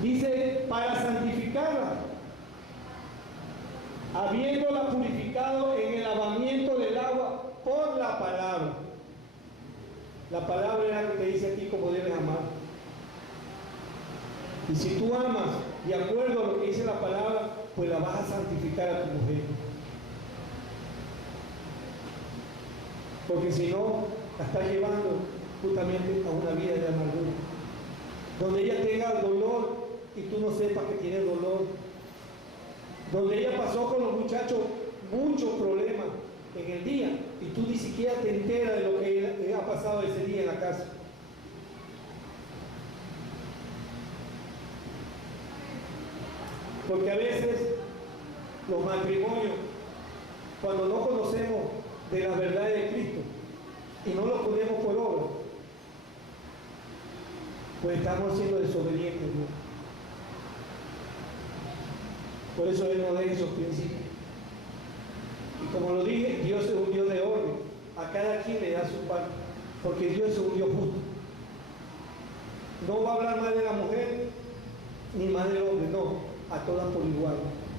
Dice, para santificarla, habiéndola purificado en el lavamiento del agua por la palabra. La palabra es la que te dice a ti cómo debes amar. Y si tú amas de acuerdo a lo que dice la palabra, pues la vas a santificar a tu mujer. Porque si no, la estás llevando justamente a una vida de amargura, donde ella tenga dolor y tú no sepas que tiene dolor, donde ella pasó con los muchachos muchos problemas en el día y tú ni siquiera te enteras de lo que ha pasado ese día en la casa. Porque a veces los matrimonios, cuando no conocemos de la verdad de Cristo y no lo ponemos por obra, pues estamos siendo desobedientes, ¿no? Por eso Él nos deja esos principios. Y como lo dije, Dios es un Dios de orden. A cada quien le da su parte, porque Dios es un Dios justo. No va a hablar más de la mujer ni más del hombre, no, a todas por igual.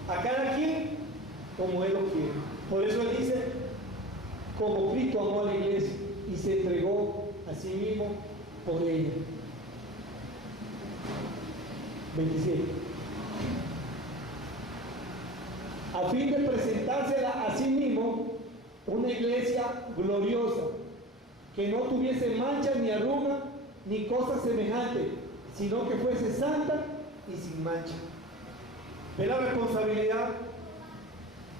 A cada quien como Él lo quiere. Por eso Él dice, como Cristo amó a la iglesia y se entregó a sí mismo por ella. 27. A fin de presentársela a sí mismo una iglesia gloriosa, que no tuviese mancha ni arruga ni cosa semejante, sino que fuese santa y sin mancha. Ve la responsabilidad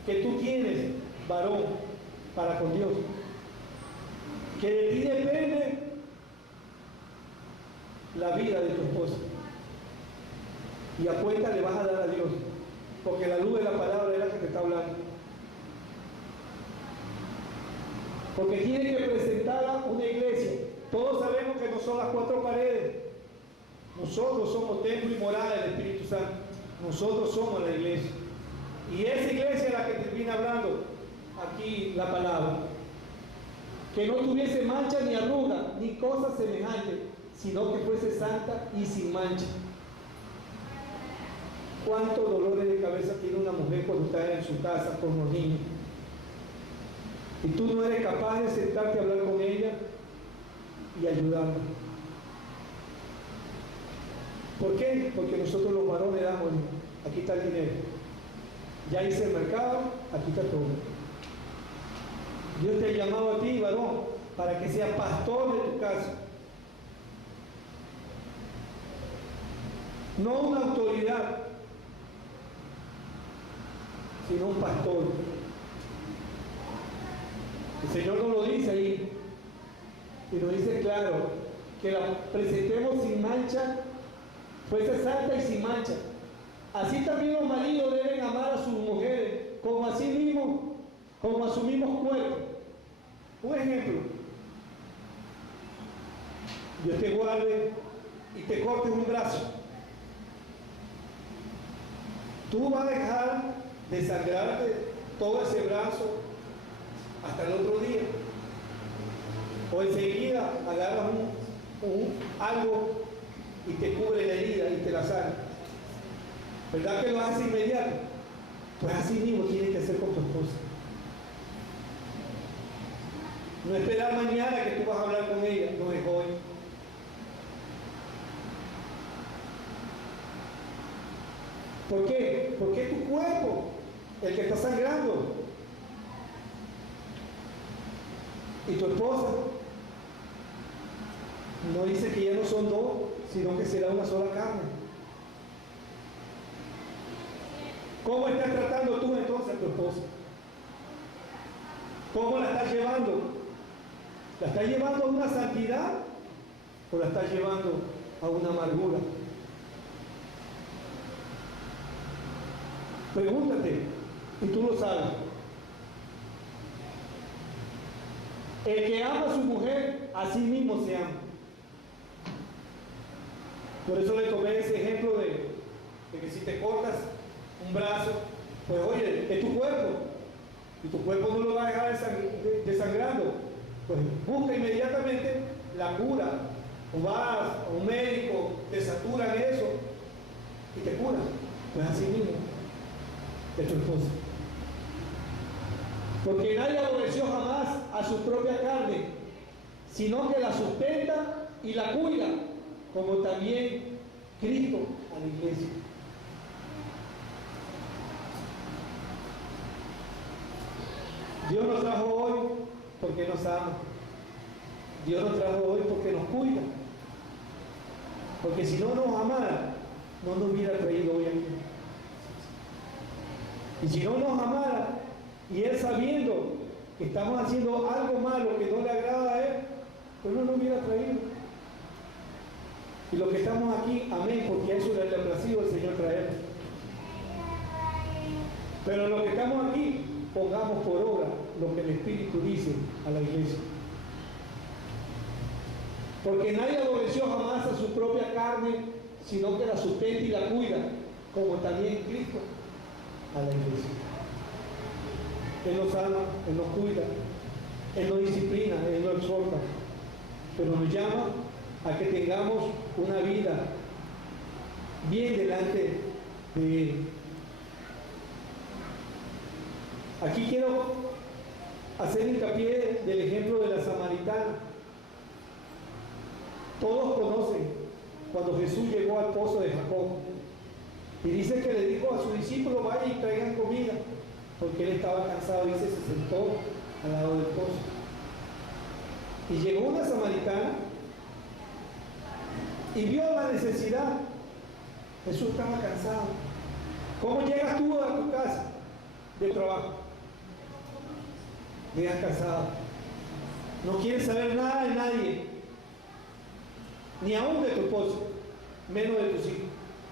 que tú tienes, varón, para con Dios, que de ti depende la vida de tu esposa, y a cuenta le vas a dar a Dios, porque la luz de la palabra es la que te está hablando. Porque tiene que presentar a una iglesia. Todos sabemos que no son las cuatro paredes. Nosotros somos templo y morada del Espíritu Santo. Nosotros somos la iglesia. Y esa iglesia es la que te viene hablando aquí la palabra. Que no tuviese mancha ni arruga, ni cosa semejante, sino que fuese santa y sin mancha. ¿Cuántos dolores de cabeza tiene una mujer cuando está en su casa con los niños? Y tú no eres capaz de sentarte a hablar con ella y ayudarla. ¿Por qué? Porque nosotros los varones damos, aquí está el dinero. Ya hice el mercado, aquí está todo. Dios te ha llamado a ti, varón, para que seas pastor de tu casa. No una autoridad, sino un pastor. El Señor nos lo dice ahí, y nos dice claro, que la presentemos sin mancha, fuese santa y sin mancha. Así también los maridos deben amar a sus mujeres como a sí mismos, como a sus mismos cuerpos. Un ejemplo: Dios te guarde y te corte un brazo. Tú vas a dejar de sangrarte todo ese brazo hasta el otro día, o enseguida agarras algo y te cubre la herida y te la sana. ¿Verdad que lo haces inmediato? Pues así mismo tienes que hacer con tu esposa. No esperar mañana que tú vas a hablar con ella, no es hoy. ¿Por qué? Porque es tu cuerpo el que está sangrando. Y tu esposa no dice que ya no son dos, sino que será una sola carne. ¿Cómo estás tratando tú entonces a tu esposa? ¿Cómo la estás llevando? ¿La estás llevando a una santidad o la estás llevando a una amargura? Pregúntate, y tú lo sabes. El que ama a su mujer, a sí mismo se ama. Por eso le tomé ese ejemplo de que si te cortas un brazo, pues oye, es tu cuerpo, y tu cuerpo no lo va a dejar desangrando. Pues busca inmediatamente la cura, o vas a un médico, te saturan eso y te curan. Pues así mismo es tu esposa. Porque nadie aborreció jamás a su propia carne, sino que la sustenta y la cuida, como también Cristo a la iglesia. Dios nos trajo hoy porque nos ama. Dios nos trajo hoy porque nos cuida. Porque si no nos amara, no nos hubiera traído hoy aquí. Y si no nos amara, y Él sabiendo que estamos haciendo algo malo que no le agrada a Él, pues no nos hubiera traído. Y los que estamos aquí, amén, porque a eso le ha placido el Señor traernos. Pero los que estamos aquí, pongamos por obra lo que el Espíritu dice a la iglesia. Porque nadie aborreció jamás a su propia carne, sino que la sustenta y la cuida, como también Cristo a la iglesia. Él nos ama, Él nos cuida, Él nos disciplina, Él nos exhorta, pero nos llama a que tengamos una vida bien delante de Él. Aquí quiero hacer hincapié del ejemplo de la samaritana. Todos conocen cuando Jesús llegó al pozo de Jacob y dice que le dijo a sus discípulos: vaya y traigan comida, porque él estaba cansado. Dice, se sentó al lado del pozo y llegó una samaritana y vio la necesidad. Jesús estaba cansado. ¿Cómo llegas tú a tu casa de trabajo? Llegas cansado, no quieres saber nada de nadie, ni aún de tu esposo, menos de tus hijos.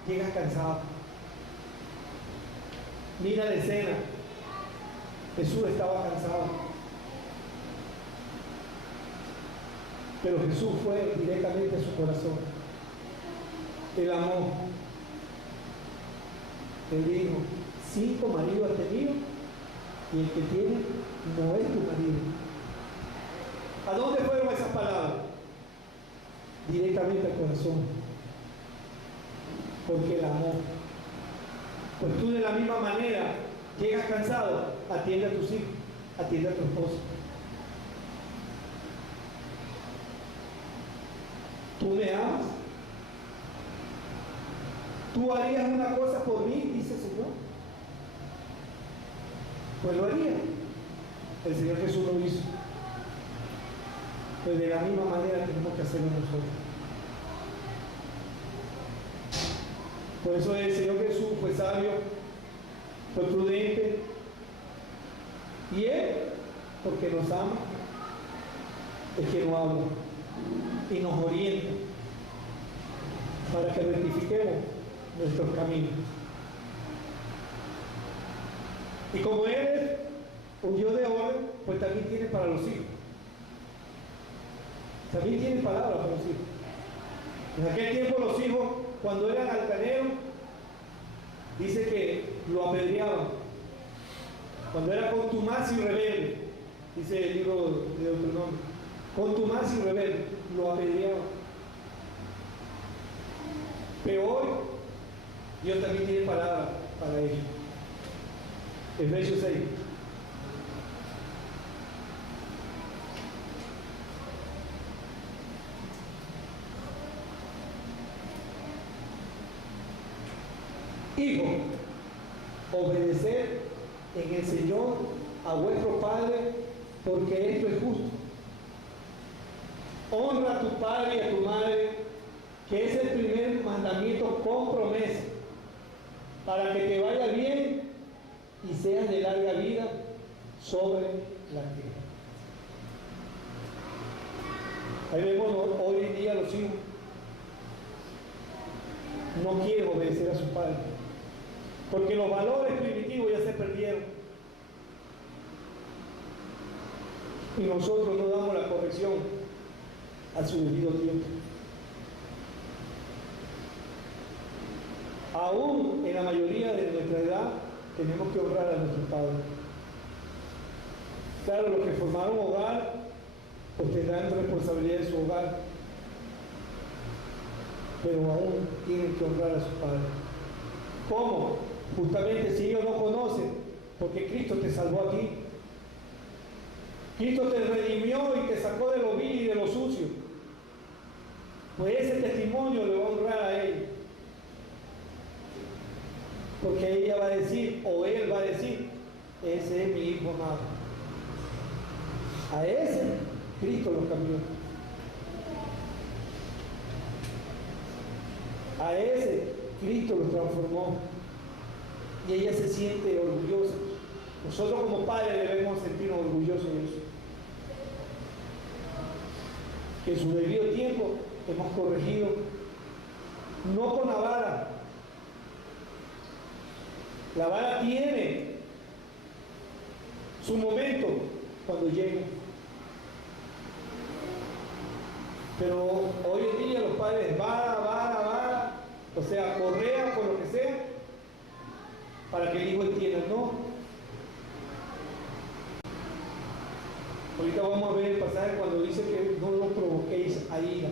Llegas cansado. Mira la escena. Jesús estaba cansado, pero Jesús fue directamente a su corazón. Él amó. Él dijo: 5 maridos has tenido y el que tiene no es tu marido. ¿A dónde fueron esas palabras? Directamente al corazón, porque Él amó. Pues tú de la misma manera llegas cansado, atiende a tus hijos, atiende a tu esposa. ¿Tú me amas? ¿Tú harías una cosa por mí? Dice el Señor. Pues lo haría. El Señor Jesús lo hizo. Pues de la misma manera tenemos que hacerlo nosotros. Por eso el Señor Jesús fue sabio, fue prudente, y Él, porque nos ama, es que nos habla y nos orienta para que rectifiquemos nuestros caminos. Y como Él es un Dios de orden, pues también tiene para los hijos. También tiene palabras para los hijos. En aquel tiempo los hijos, cuando eran altaneros, dice que lo apedreaban. Cuando era contumaz y rebelde, dice el libro de Deuteronomio, contumaz y rebelde, lo apedreaban. Pero hoy, Dios también tiene palabras para ellos. Efesios 6. Hijo, obedeced en el Señor a vuestro Padre, porque esto es justo. Honra a tu padre y a tu madre, que es el primer mandamiento con promesa, para que te vaya bien y seas de larga vida sobre la tierra. Ahí vemos hoy en día los los hijos no quieren obedecer a su padre, porque los valores primitivos ya se perdieron y nosotros no damos la corrección a su debido tiempo. Aún en la mayoría de nuestra edad tenemos que honrar a nuestros padres. Claro, los que formaron hogar pues tendrán responsabilidad en su hogar, pero aún tienen que honrar a sus padres. ¿Cómo? Justamente si ellos no conocen, porque Cristo te salvó a ti. Cristo te redimió y te sacó de lo vil y de lo sucio. Pues ese testimonio le va a honrar a él. Porque ella va a decir, o él va a decir, ese es mi hijo amado. A ese Cristo lo cambió. A ese Cristo lo transformó. Y ella se siente orgullosa. Nosotros como padres debemos sentirnos orgullosos de eso. Que en su debido tiempo hemos corregido, no con la vara. La vara tiene su momento cuando llegue. Pero hoy en día los padres vara, o sea, correa por lo que sea, para que el hijo entienda, no. Ahorita vamos a ver el pasaje cuando dice que no lo provoquéis a ira.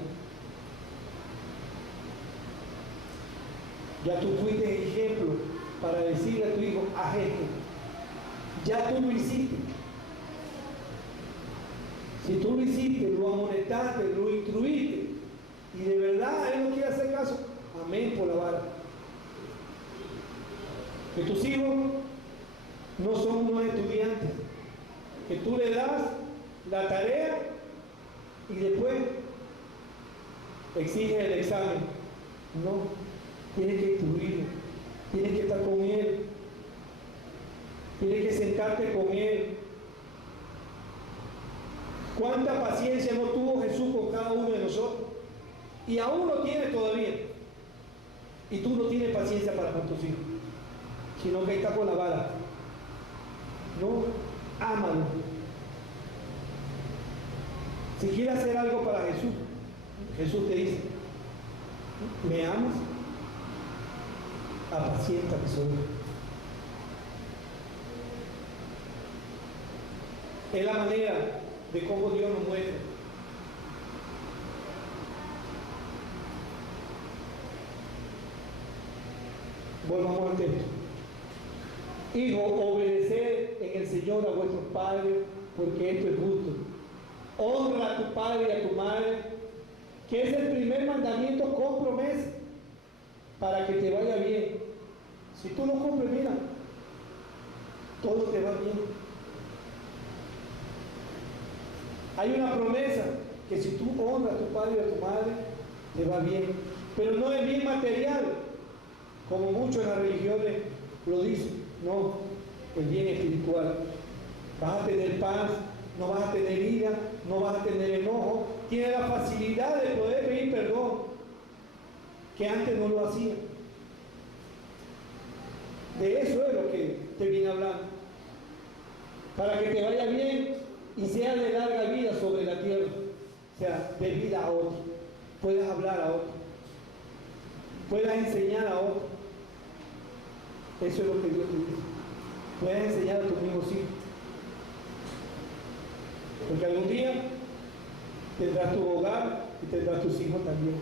Ya tú fuiste ejemplo para decirle a tu hijo, haz esto. Ya tú lo hiciste. Si tú lo hiciste, lo amonestaste, lo instruiste, y de verdad él no quiere hacer caso, amén por la vara. Que tus hijos no son unos estudiantes, que tú le das la tarea y después exiges el examen. No, tienes que instruirlo, tienes que estar con él, tienes que sentarte con él. ¿Cuánta paciencia no tuvo Jesús con cada uno de nosotros? Y aún lo tiene todavía. Y tú no tienes paciencia para con tus hijos, sino que está con la vara. No, ámalo. Si quieres hacer algo para Jesús, Jesús te dice, ¿me amas? Apacienta mis ovejas. Es la manera de cómo Dios nos muestra. Volvamos al texto. Hijo, obedeced en el Señor a vuestros padres, porque esto es justo. Honra a tu padre y a tu madre, que es el primer mandamiento con promesa, para que te vaya bien. Si tú lo cumples, mira, todo te va bien. Hay una promesa que si tú honras a tu padre y a tu madre, te va bien. Pero no es bien material, como muchos en las religiones lo dicen. No, es bien espiritual. Vas a tener paz, no vas a tener ira, no vas a tener enojo. Tienes la facilidad de poder pedir perdón, que antes no lo hacía. De eso es lo que te viene hablando. Para que te vaya bien y sea de larga vida sobre la tierra, o sea, de vida a otro, puedas hablar a otro, puedas enseñar a otro. Eso es lo que Dios te dice. Puedes enseñar a tus mismos hijos, porque algún día tendrás tu hogar y tendrás tus hijos también.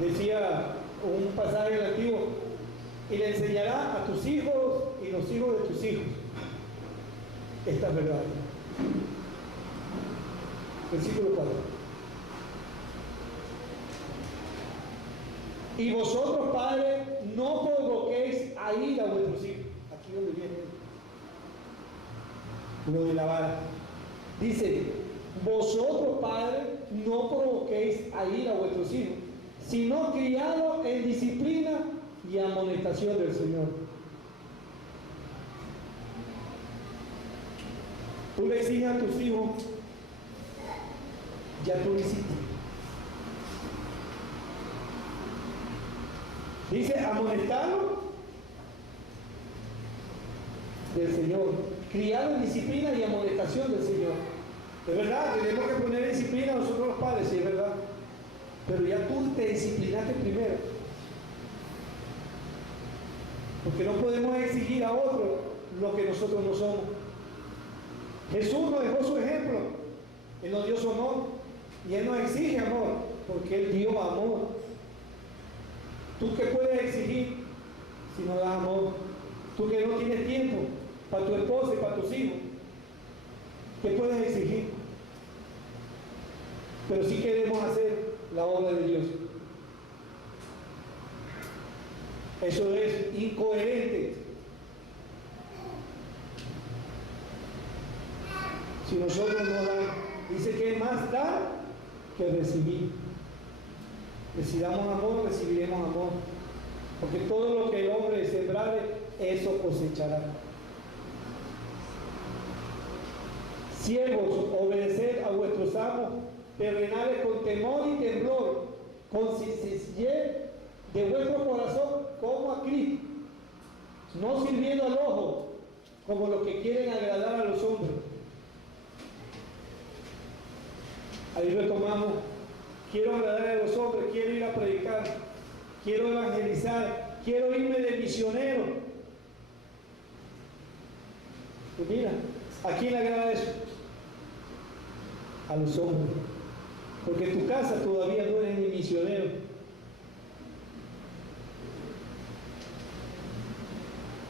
Decía un pasaje en el Antiguo, y le enseñará a tus hijos y los hijos de tus hijos esta verdad. Versículo 4. Y vosotros, padres, no provoquéis a ira a vuestros hijos. Aquí donde viene lo de la vara. Dice, vosotros, padres, no provoquéis a ira a vuestros hijos, sino criados en disciplina y amonestación del Señor. Tú le exiges a tus hijos ya tú lo hiciste. Dice, amonestarlo del Señor, criado en disciplina y amonestación del Señor. Es verdad, tenemos que poner disciplina a nosotros los padres, sí, es verdad. Pero ya tú te disciplinaste primero. Porque no podemos exigir a otros lo que nosotros no somos. Jesús nos dejó su ejemplo. Él nos dio su amor. Y Él nos exige amor, porque Él dio amor. ¿Tú qué puedes exigir si no das amor? Tú que no tienes tiempo para tu esposa y para tus hijos, ¿qué puedes exigir? Pero sí queremos hacer la obra de Dios. Eso es incoherente. Si nosotros no damos, dice que es más dar que recibir. Recibamos amor, recibiremos amor. Porque todo lo que el hombre sembrare, eso cosechará. Siervos, obedeced a vuestros amos terrenales con temor y temblor, con sencillez de vuestro corazón, como a Cristo, no sirviendo al ojo, como los que quieren agradar a los hombres. Ahí retomamos, quiero agradar a los hombres, quiero ir a predicar, quiero evangelizar, quiero irme de misionero. Pues mira, ¿a quién le agrada eso? A los hombres. Porque en tu casa todavía no eres ni misionero.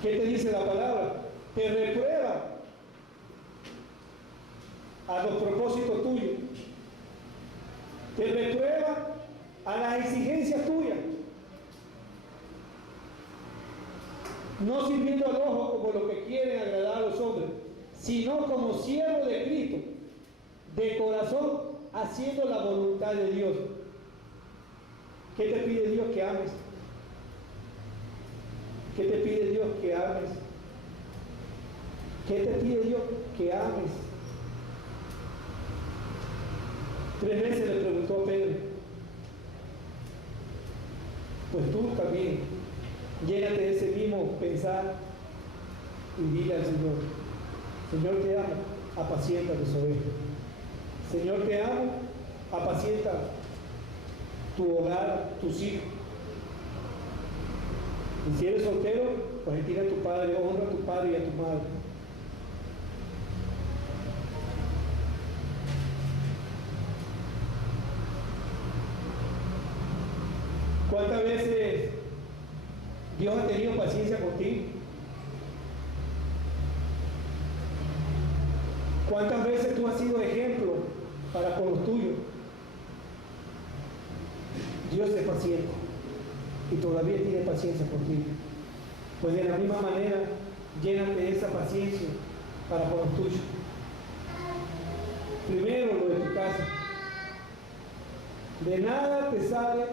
¿Qué te dice la palabra? Te reprueba a los propósitos tuyos. Te reprueba a las exigencias tuyas. No sirviendo al ojo como los que quieren agradar a los hombres, sino como siervo de Cristo, de corazón, haciendo la voluntad de Dios. ¿Qué te pide Dios? Que ames. ¿Qué te pide Dios? Que ames. ¿Qué te pide Dios? Que ames. 3 veces le preguntó a Pedro. Pues tú también, llénate de ese mismo pensar y dile al Señor: Señor, te amo, apacienta tus ovejas. Señor, te amo, apacienta tu hogar, tus hijos. Y si eres soltero, pues dile a tu padre, honra a tu padre y a tu madre. ¿Cuántas veces Dios ha tenido paciencia contigo? ¿Cuántas veces tú has sido ejemplo para con los tuyos? Dios es paciente y todavía tiene paciencia contigo. Pues de la misma manera, llénate de esa paciencia para con los tuyos. Primero lo de tu casa. De nada te sale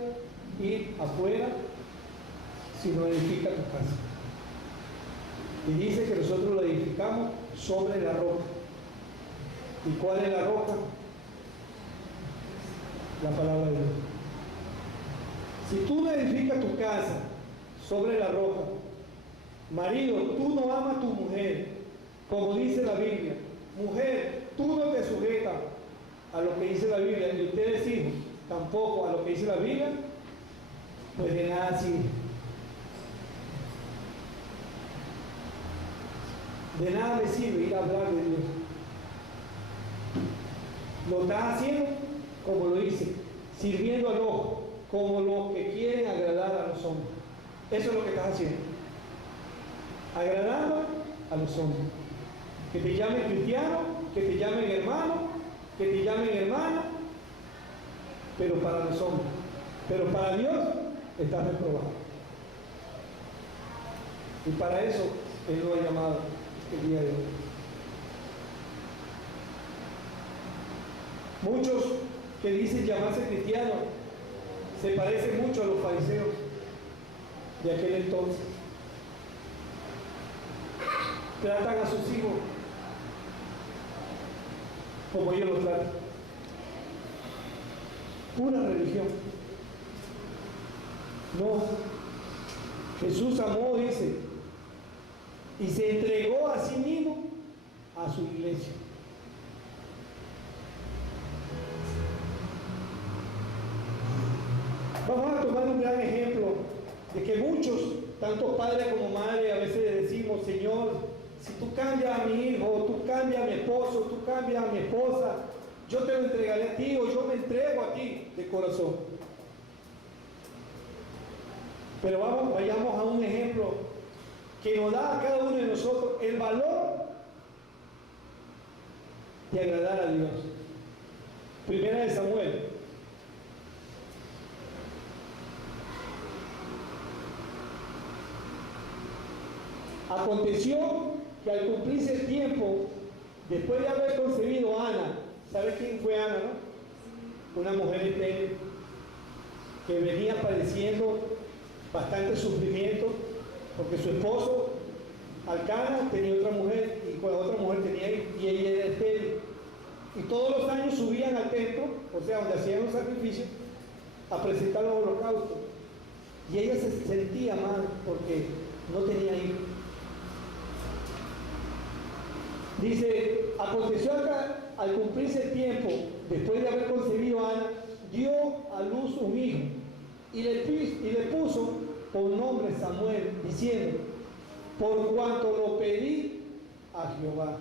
ir afuera si no edifica tu casa. Y dice que nosotros lo edificamos sobre la roca. ¿Y cuál es la roca? La palabra de Dios. Si tú no edificas tu casa sobre la roca, marido, tú no amas a tu mujer, como dice la Biblia. Mujer, tú no te sujetas a lo que dice la Biblia, y ustedes hijos tampoco a lo que dice la Biblia, pues de nada sirve. De nada me sirve ir a hablar de Dios. Lo estás haciendo como lo dice, sirviendo al ojo, como los que quieren agradar a los hombres. Eso es lo que estás haciendo. Agradando a los hombres. Que te llamen cristiano, que te llamen hermano, que te llamen hermana, pero para los hombres. Pero para Dios estás reprobado. Y para eso Él lo ha llamado el día de hoy. Muchos que dicen llamarse cristianos se parecen mucho a los fariseos de aquel entonces. Tratan a sus hijos como ellos los tratan. pura religión. No, Jesús amó, dice, y se entregó a sí mismo a su iglesia. Vamos a tomar un gran ejemplo de que muchos, tanto padres como madres, a veces decimos: Señor, si tú cambias a mi hijo, tú cambias a mi esposo, tú cambias a mi esposa, yo te lo entregaré a ti, o yo me entrego a ti de corazón. Pero vayamos a un ejemplo que nos da a cada uno de nosotros el valor de agradar a Dios. Primera de Samuel. Aconteció que al cumplirse el tiempo, después de haber concebido a Ana, ¿sabe quién fue Ana, no? Una mujer estéril que venía padeciendo bastante sufrimiento porque su esposo, Alcana, tenía otra mujer y con la otra mujer tenía hijos y ella era estéril. Y todos los años subían al templo, o sea, donde hacían los sacrificios, a presentar los holocaustos. Y ella se sentía mal porque no tenía hijos. Dice: aconteció acá, al cumplirse el tiempo, después de haber concebido a Ana, dio a luz un hijo y le puso por nombre Samuel, diciendo: por cuanto lo pedí a Jehová.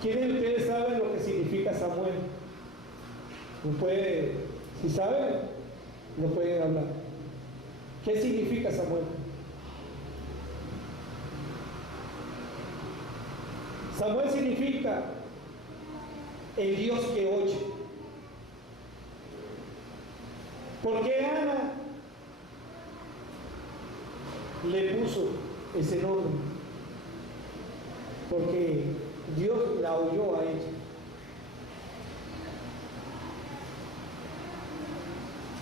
¿Quiénes de ustedes saben lo que significa Samuel? Si saben, lo pueden hablar. ¿Qué significa Samuel? Samuel significa el Dios que oye. ¿Por qué Ana le puso ese nombre? Porque Dios la oyó a ella.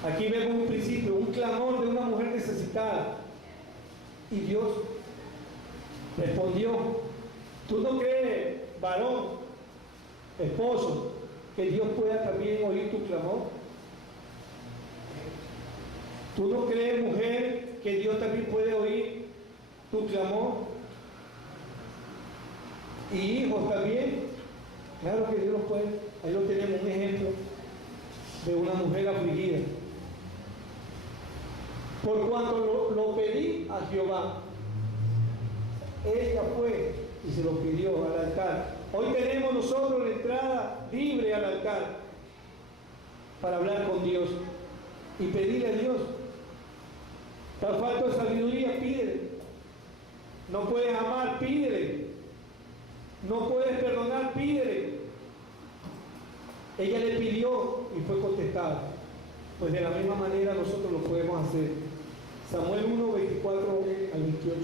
Aquí vemos un principio, un clamor de una mujer necesitada. Y Dios respondió. ¿Tú no crees, varón, esposo, que Dios pueda también oír tu clamor? ¿Tú no crees, mujer, que Dios también puede oír tu clamor? ¿Y hijos también? Claro que Dios los puede. Ahí lo tenemos, un ejemplo de una mujer afligida. Por cuanto lo pedí a Jehová, ella fue y se lo pidió al altar. Hoy tenemos nosotros la entrada libre al altar para hablar con Dios y pedirle a Dios. Está falta de sabiduría, pídele. No puedes amar, pídele. No puedes perdonar, pídele. Ella le pidió y fue contestada. Pues de la misma manera nosotros lo podemos hacer. Samuel 1, 24 al 28.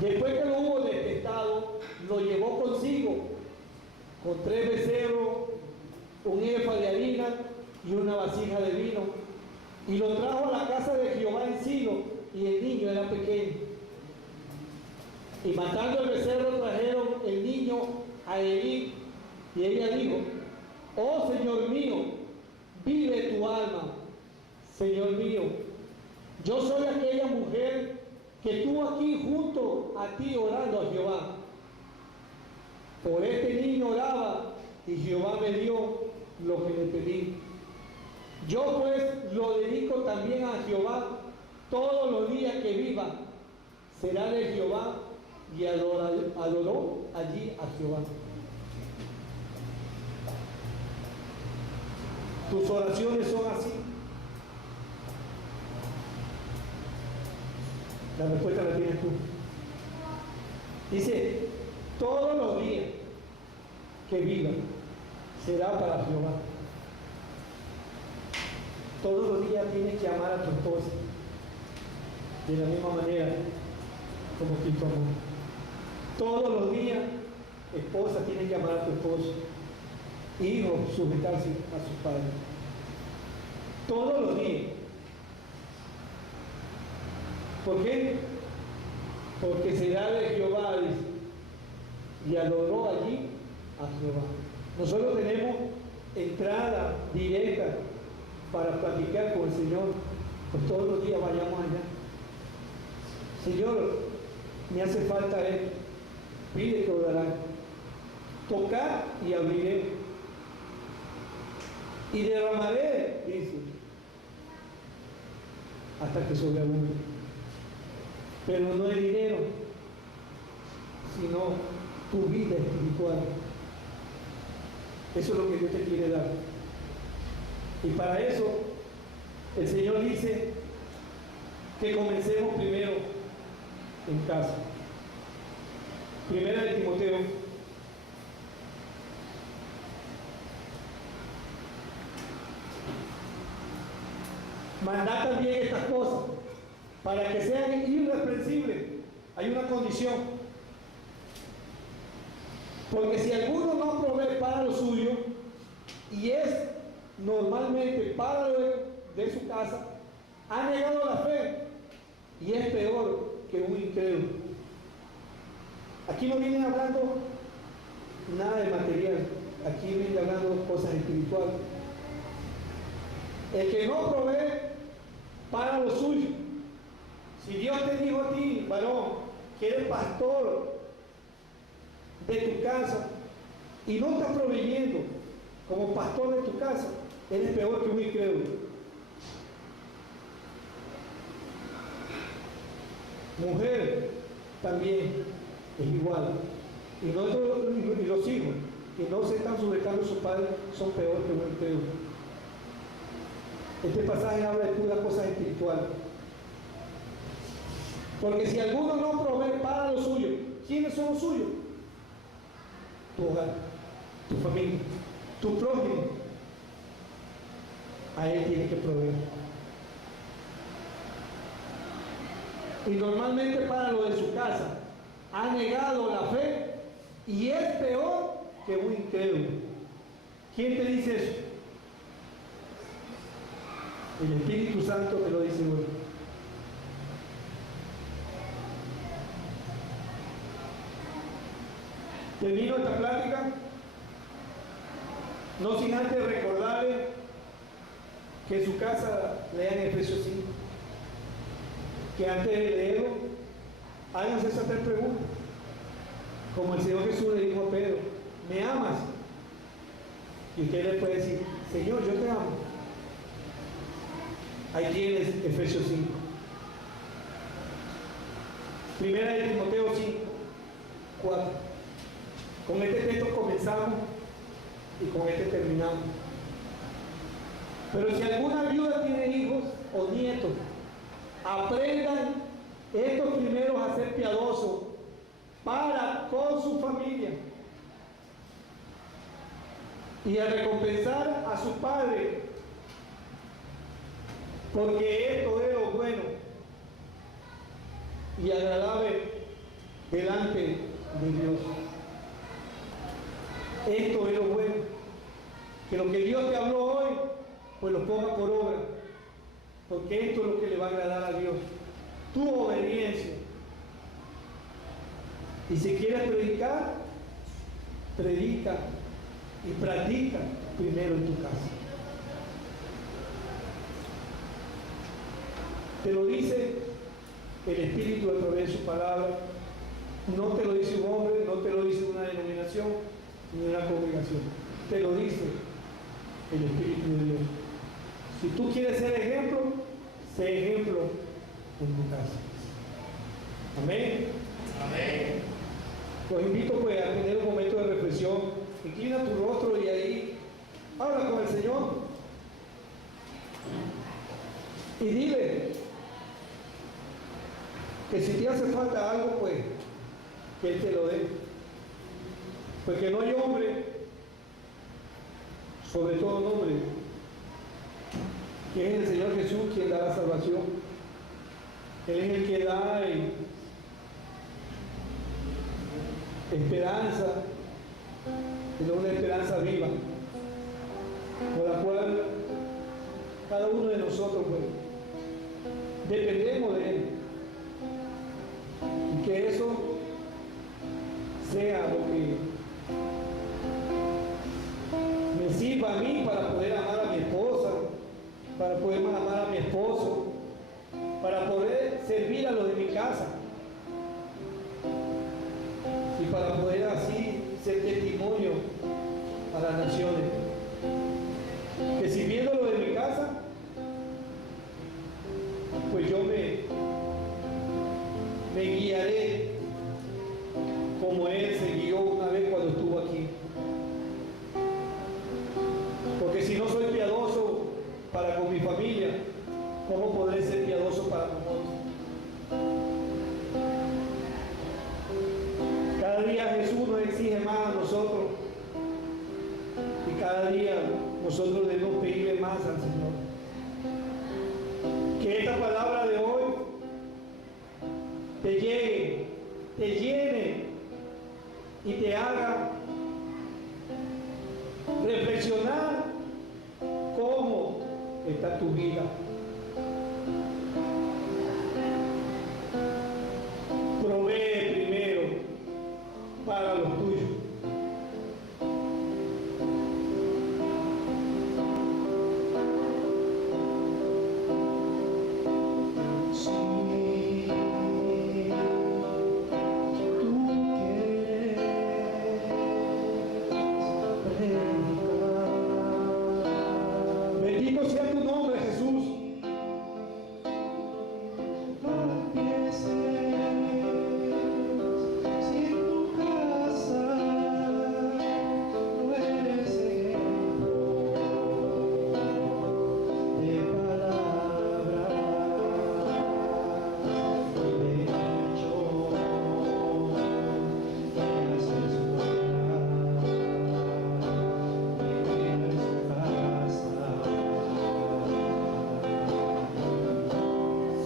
Después que lo hubo detestado, lo llevó consigo con 3 becerros, un efa de harina y una vasija de vino, y lo trajo a la casa de Jehová en Silo, y el niño era pequeño. Y matando el becerro trajeron el niño a Elí, y ella dijo: oh Señor mío, vive tu alma, Señor mío. Yo soy aquella mujer que estuvo aquí junto a ti orando a Jehová. Por este niño oraba y Jehová me dio lo que le pedí. Yo pues lo dedico también a Jehová todos los días que viva. Será de Jehová. Y adoró allí a Jehová. Tus oraciones son así. La respuesta la tienes tú. Dice: todos los días que viva será para Jehová. Todos los días tienes que amar a tu esposa de la misma manera como Cristo amó. Todos los días, esposa, tienes que amar a tu esposo. Hijos, sujetarse a sus padres. Todos los días. ¿Por qué? porque será de Jehová, dice, y adoró allí a Jehová. Nosotros tenemos entrada directa para platicar con el Señor, pues todos los días vayamos allá. Señor, me hace falta esto, pide que lo dará. Tocar y abriré, y derramaré, dice, hasta que sobreabunde. Pero no el dinero, sino tu vida espiritual. Eso es lo que Dios te quiere dar. Y para eso el Señor dice que comencemos primero en casa. Primera de Timoteo, mandad también estas cosas para que sean irreprensibles. Hay una condición, porque si alguno no provee para lo suyo y es normalmente para lo de su casa, ha negado la fe y es peor que un incrédulo. Aquí no vienen hablando nada de material, aquí vienen hablando de cosas espirituales. El que no provee para lo suyo, si Dios te dijo a ti, varón, que eres pastor de tu casa y no estás proveyendo como pastor de tu casa, eres peor que un incrédulo. Mujer también es igual. Y los hijos que no se están sujetando a sus padres son peor que un incrédulo. Este pasaje habla de puras cosas espirituales. Porque si alguno no provee para lo suyo, ¿quiénes son los suyos? Tu hogar, tu familia, tu prójimo. A él tiene que proveer. Y normalmente para lo de su casa ha negado la fe y es peor que un incrédulo. ¿Quién te dice eso? El Espíritu Santo te lo dice hoy. Termino esta plática no sin antes recordarle que en su casa lean Efesios 5, que antes de leerlo háganse esas 3 preguntas, como el Señor Jesús le dijo a Pedro: ¿me amas? Y usted le puede decir: Señor, yo te amo. Ahí tienes Efesios 5. Primera de Timoteo 5, 4. Con este texto comenzamos y con este terminamos. Pero si alguna viuda tiene hijos o nietos, aprendan estos primeros a ser piadosos para con su familia y a recompensar a su padre, porque esto es lo bueno y agradable delante de Dios. Esto es lo bueno, que lo que Dios te habló hoy, pues lo ponga por obra, porque esto es lo que le va a agradar a Dios, tu obediencia. Y si quieres predicar, predica y practica primero en tu casa. Te lo dice el Espíritu a través de su palabra. No te lo dice un hombre, no te lo dice una denominación ni una congregación. Te lo dice el Espíritu de Dios. Si tú quieres ser ejemplo, sé ejemplo en tu casa. Amén. Amén. Los invito pues a tener un momento de reflexión. Inclina tu rostro y ahí habla con el Señor. Y dile que si te hace falta algo, pues que Él te lo dé. Porque no hay hombre, sobre todo nombre, que es el Señor Jesús quien da la salvación. Él es el que da esperanza, pero una esperanza viva, por la cual cada uno de nosotros pues, dependemos de Él. y que eso sea lo que me sirva a mí para poder amar a mi esposa, para poder amar a mi esposo, para poder servir a los de mi casa y para poder así ser testimonio a las naciones. Que sirviendo a los de mi casa, pues yo me guiaré como Él se guió una vez cuando estuvo aquí. Porque si no soy piadoso para con mi familia, ¿cómo podré ser piadoso para con otros? Cada día Jesús nos exige más a nosotros y cada día nosotros debemos pedirle más al Señor. Que esta palabra de hoy te llegue, te llene y te haga reflexionar cómo está tu vida. Provee primero para los tuyos. Bendito sea tu nombre, Jesús.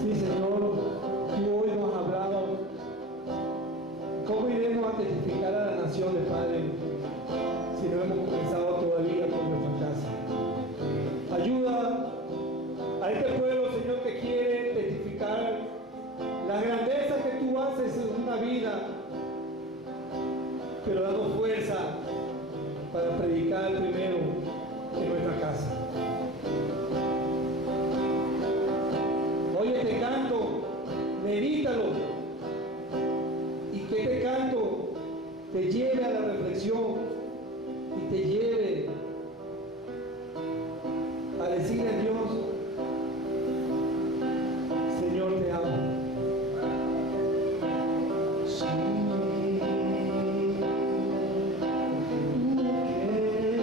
Sí, Señor, tú hoy nos has hablado. ¿Cómo iremos a testificar a la nación de Padre si no hemos comenzado todavía con nuestra casa? Ayuda a este pueblo, Señor, que quiere testificar las grandezas que tú haces en una vida, pero dando fuerza para predicar primero en nuestra casa. Oye, este canto, medítalo y que este canto te lleve a la reflexión y te lleve a decirle a Dios: Señor, te amo. Sí, tú quieres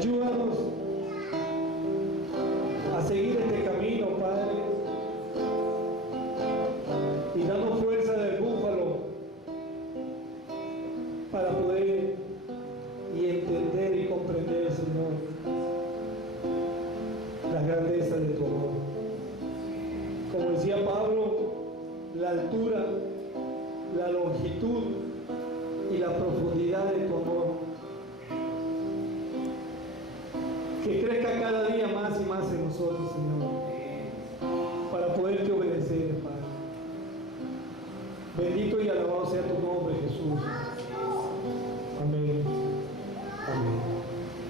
Ayúdanos a seguir este camino, Padre, y danos fuerza del búfalo para poder y entender y comprender, Señor, la grandeza de tu amor. Como decía Pablo, la altura, la longitud y la profundidad de tu amor. Que crezca cada día más y más en nosotros, Señor, para poderte obedecer, Padre. Bendito y alabado sea tu nombre, Jesús. Amén. Amén.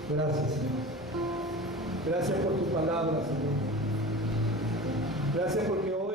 Gracias, Señor. Gracias por tu palabra, Señor. Gracias porque hoy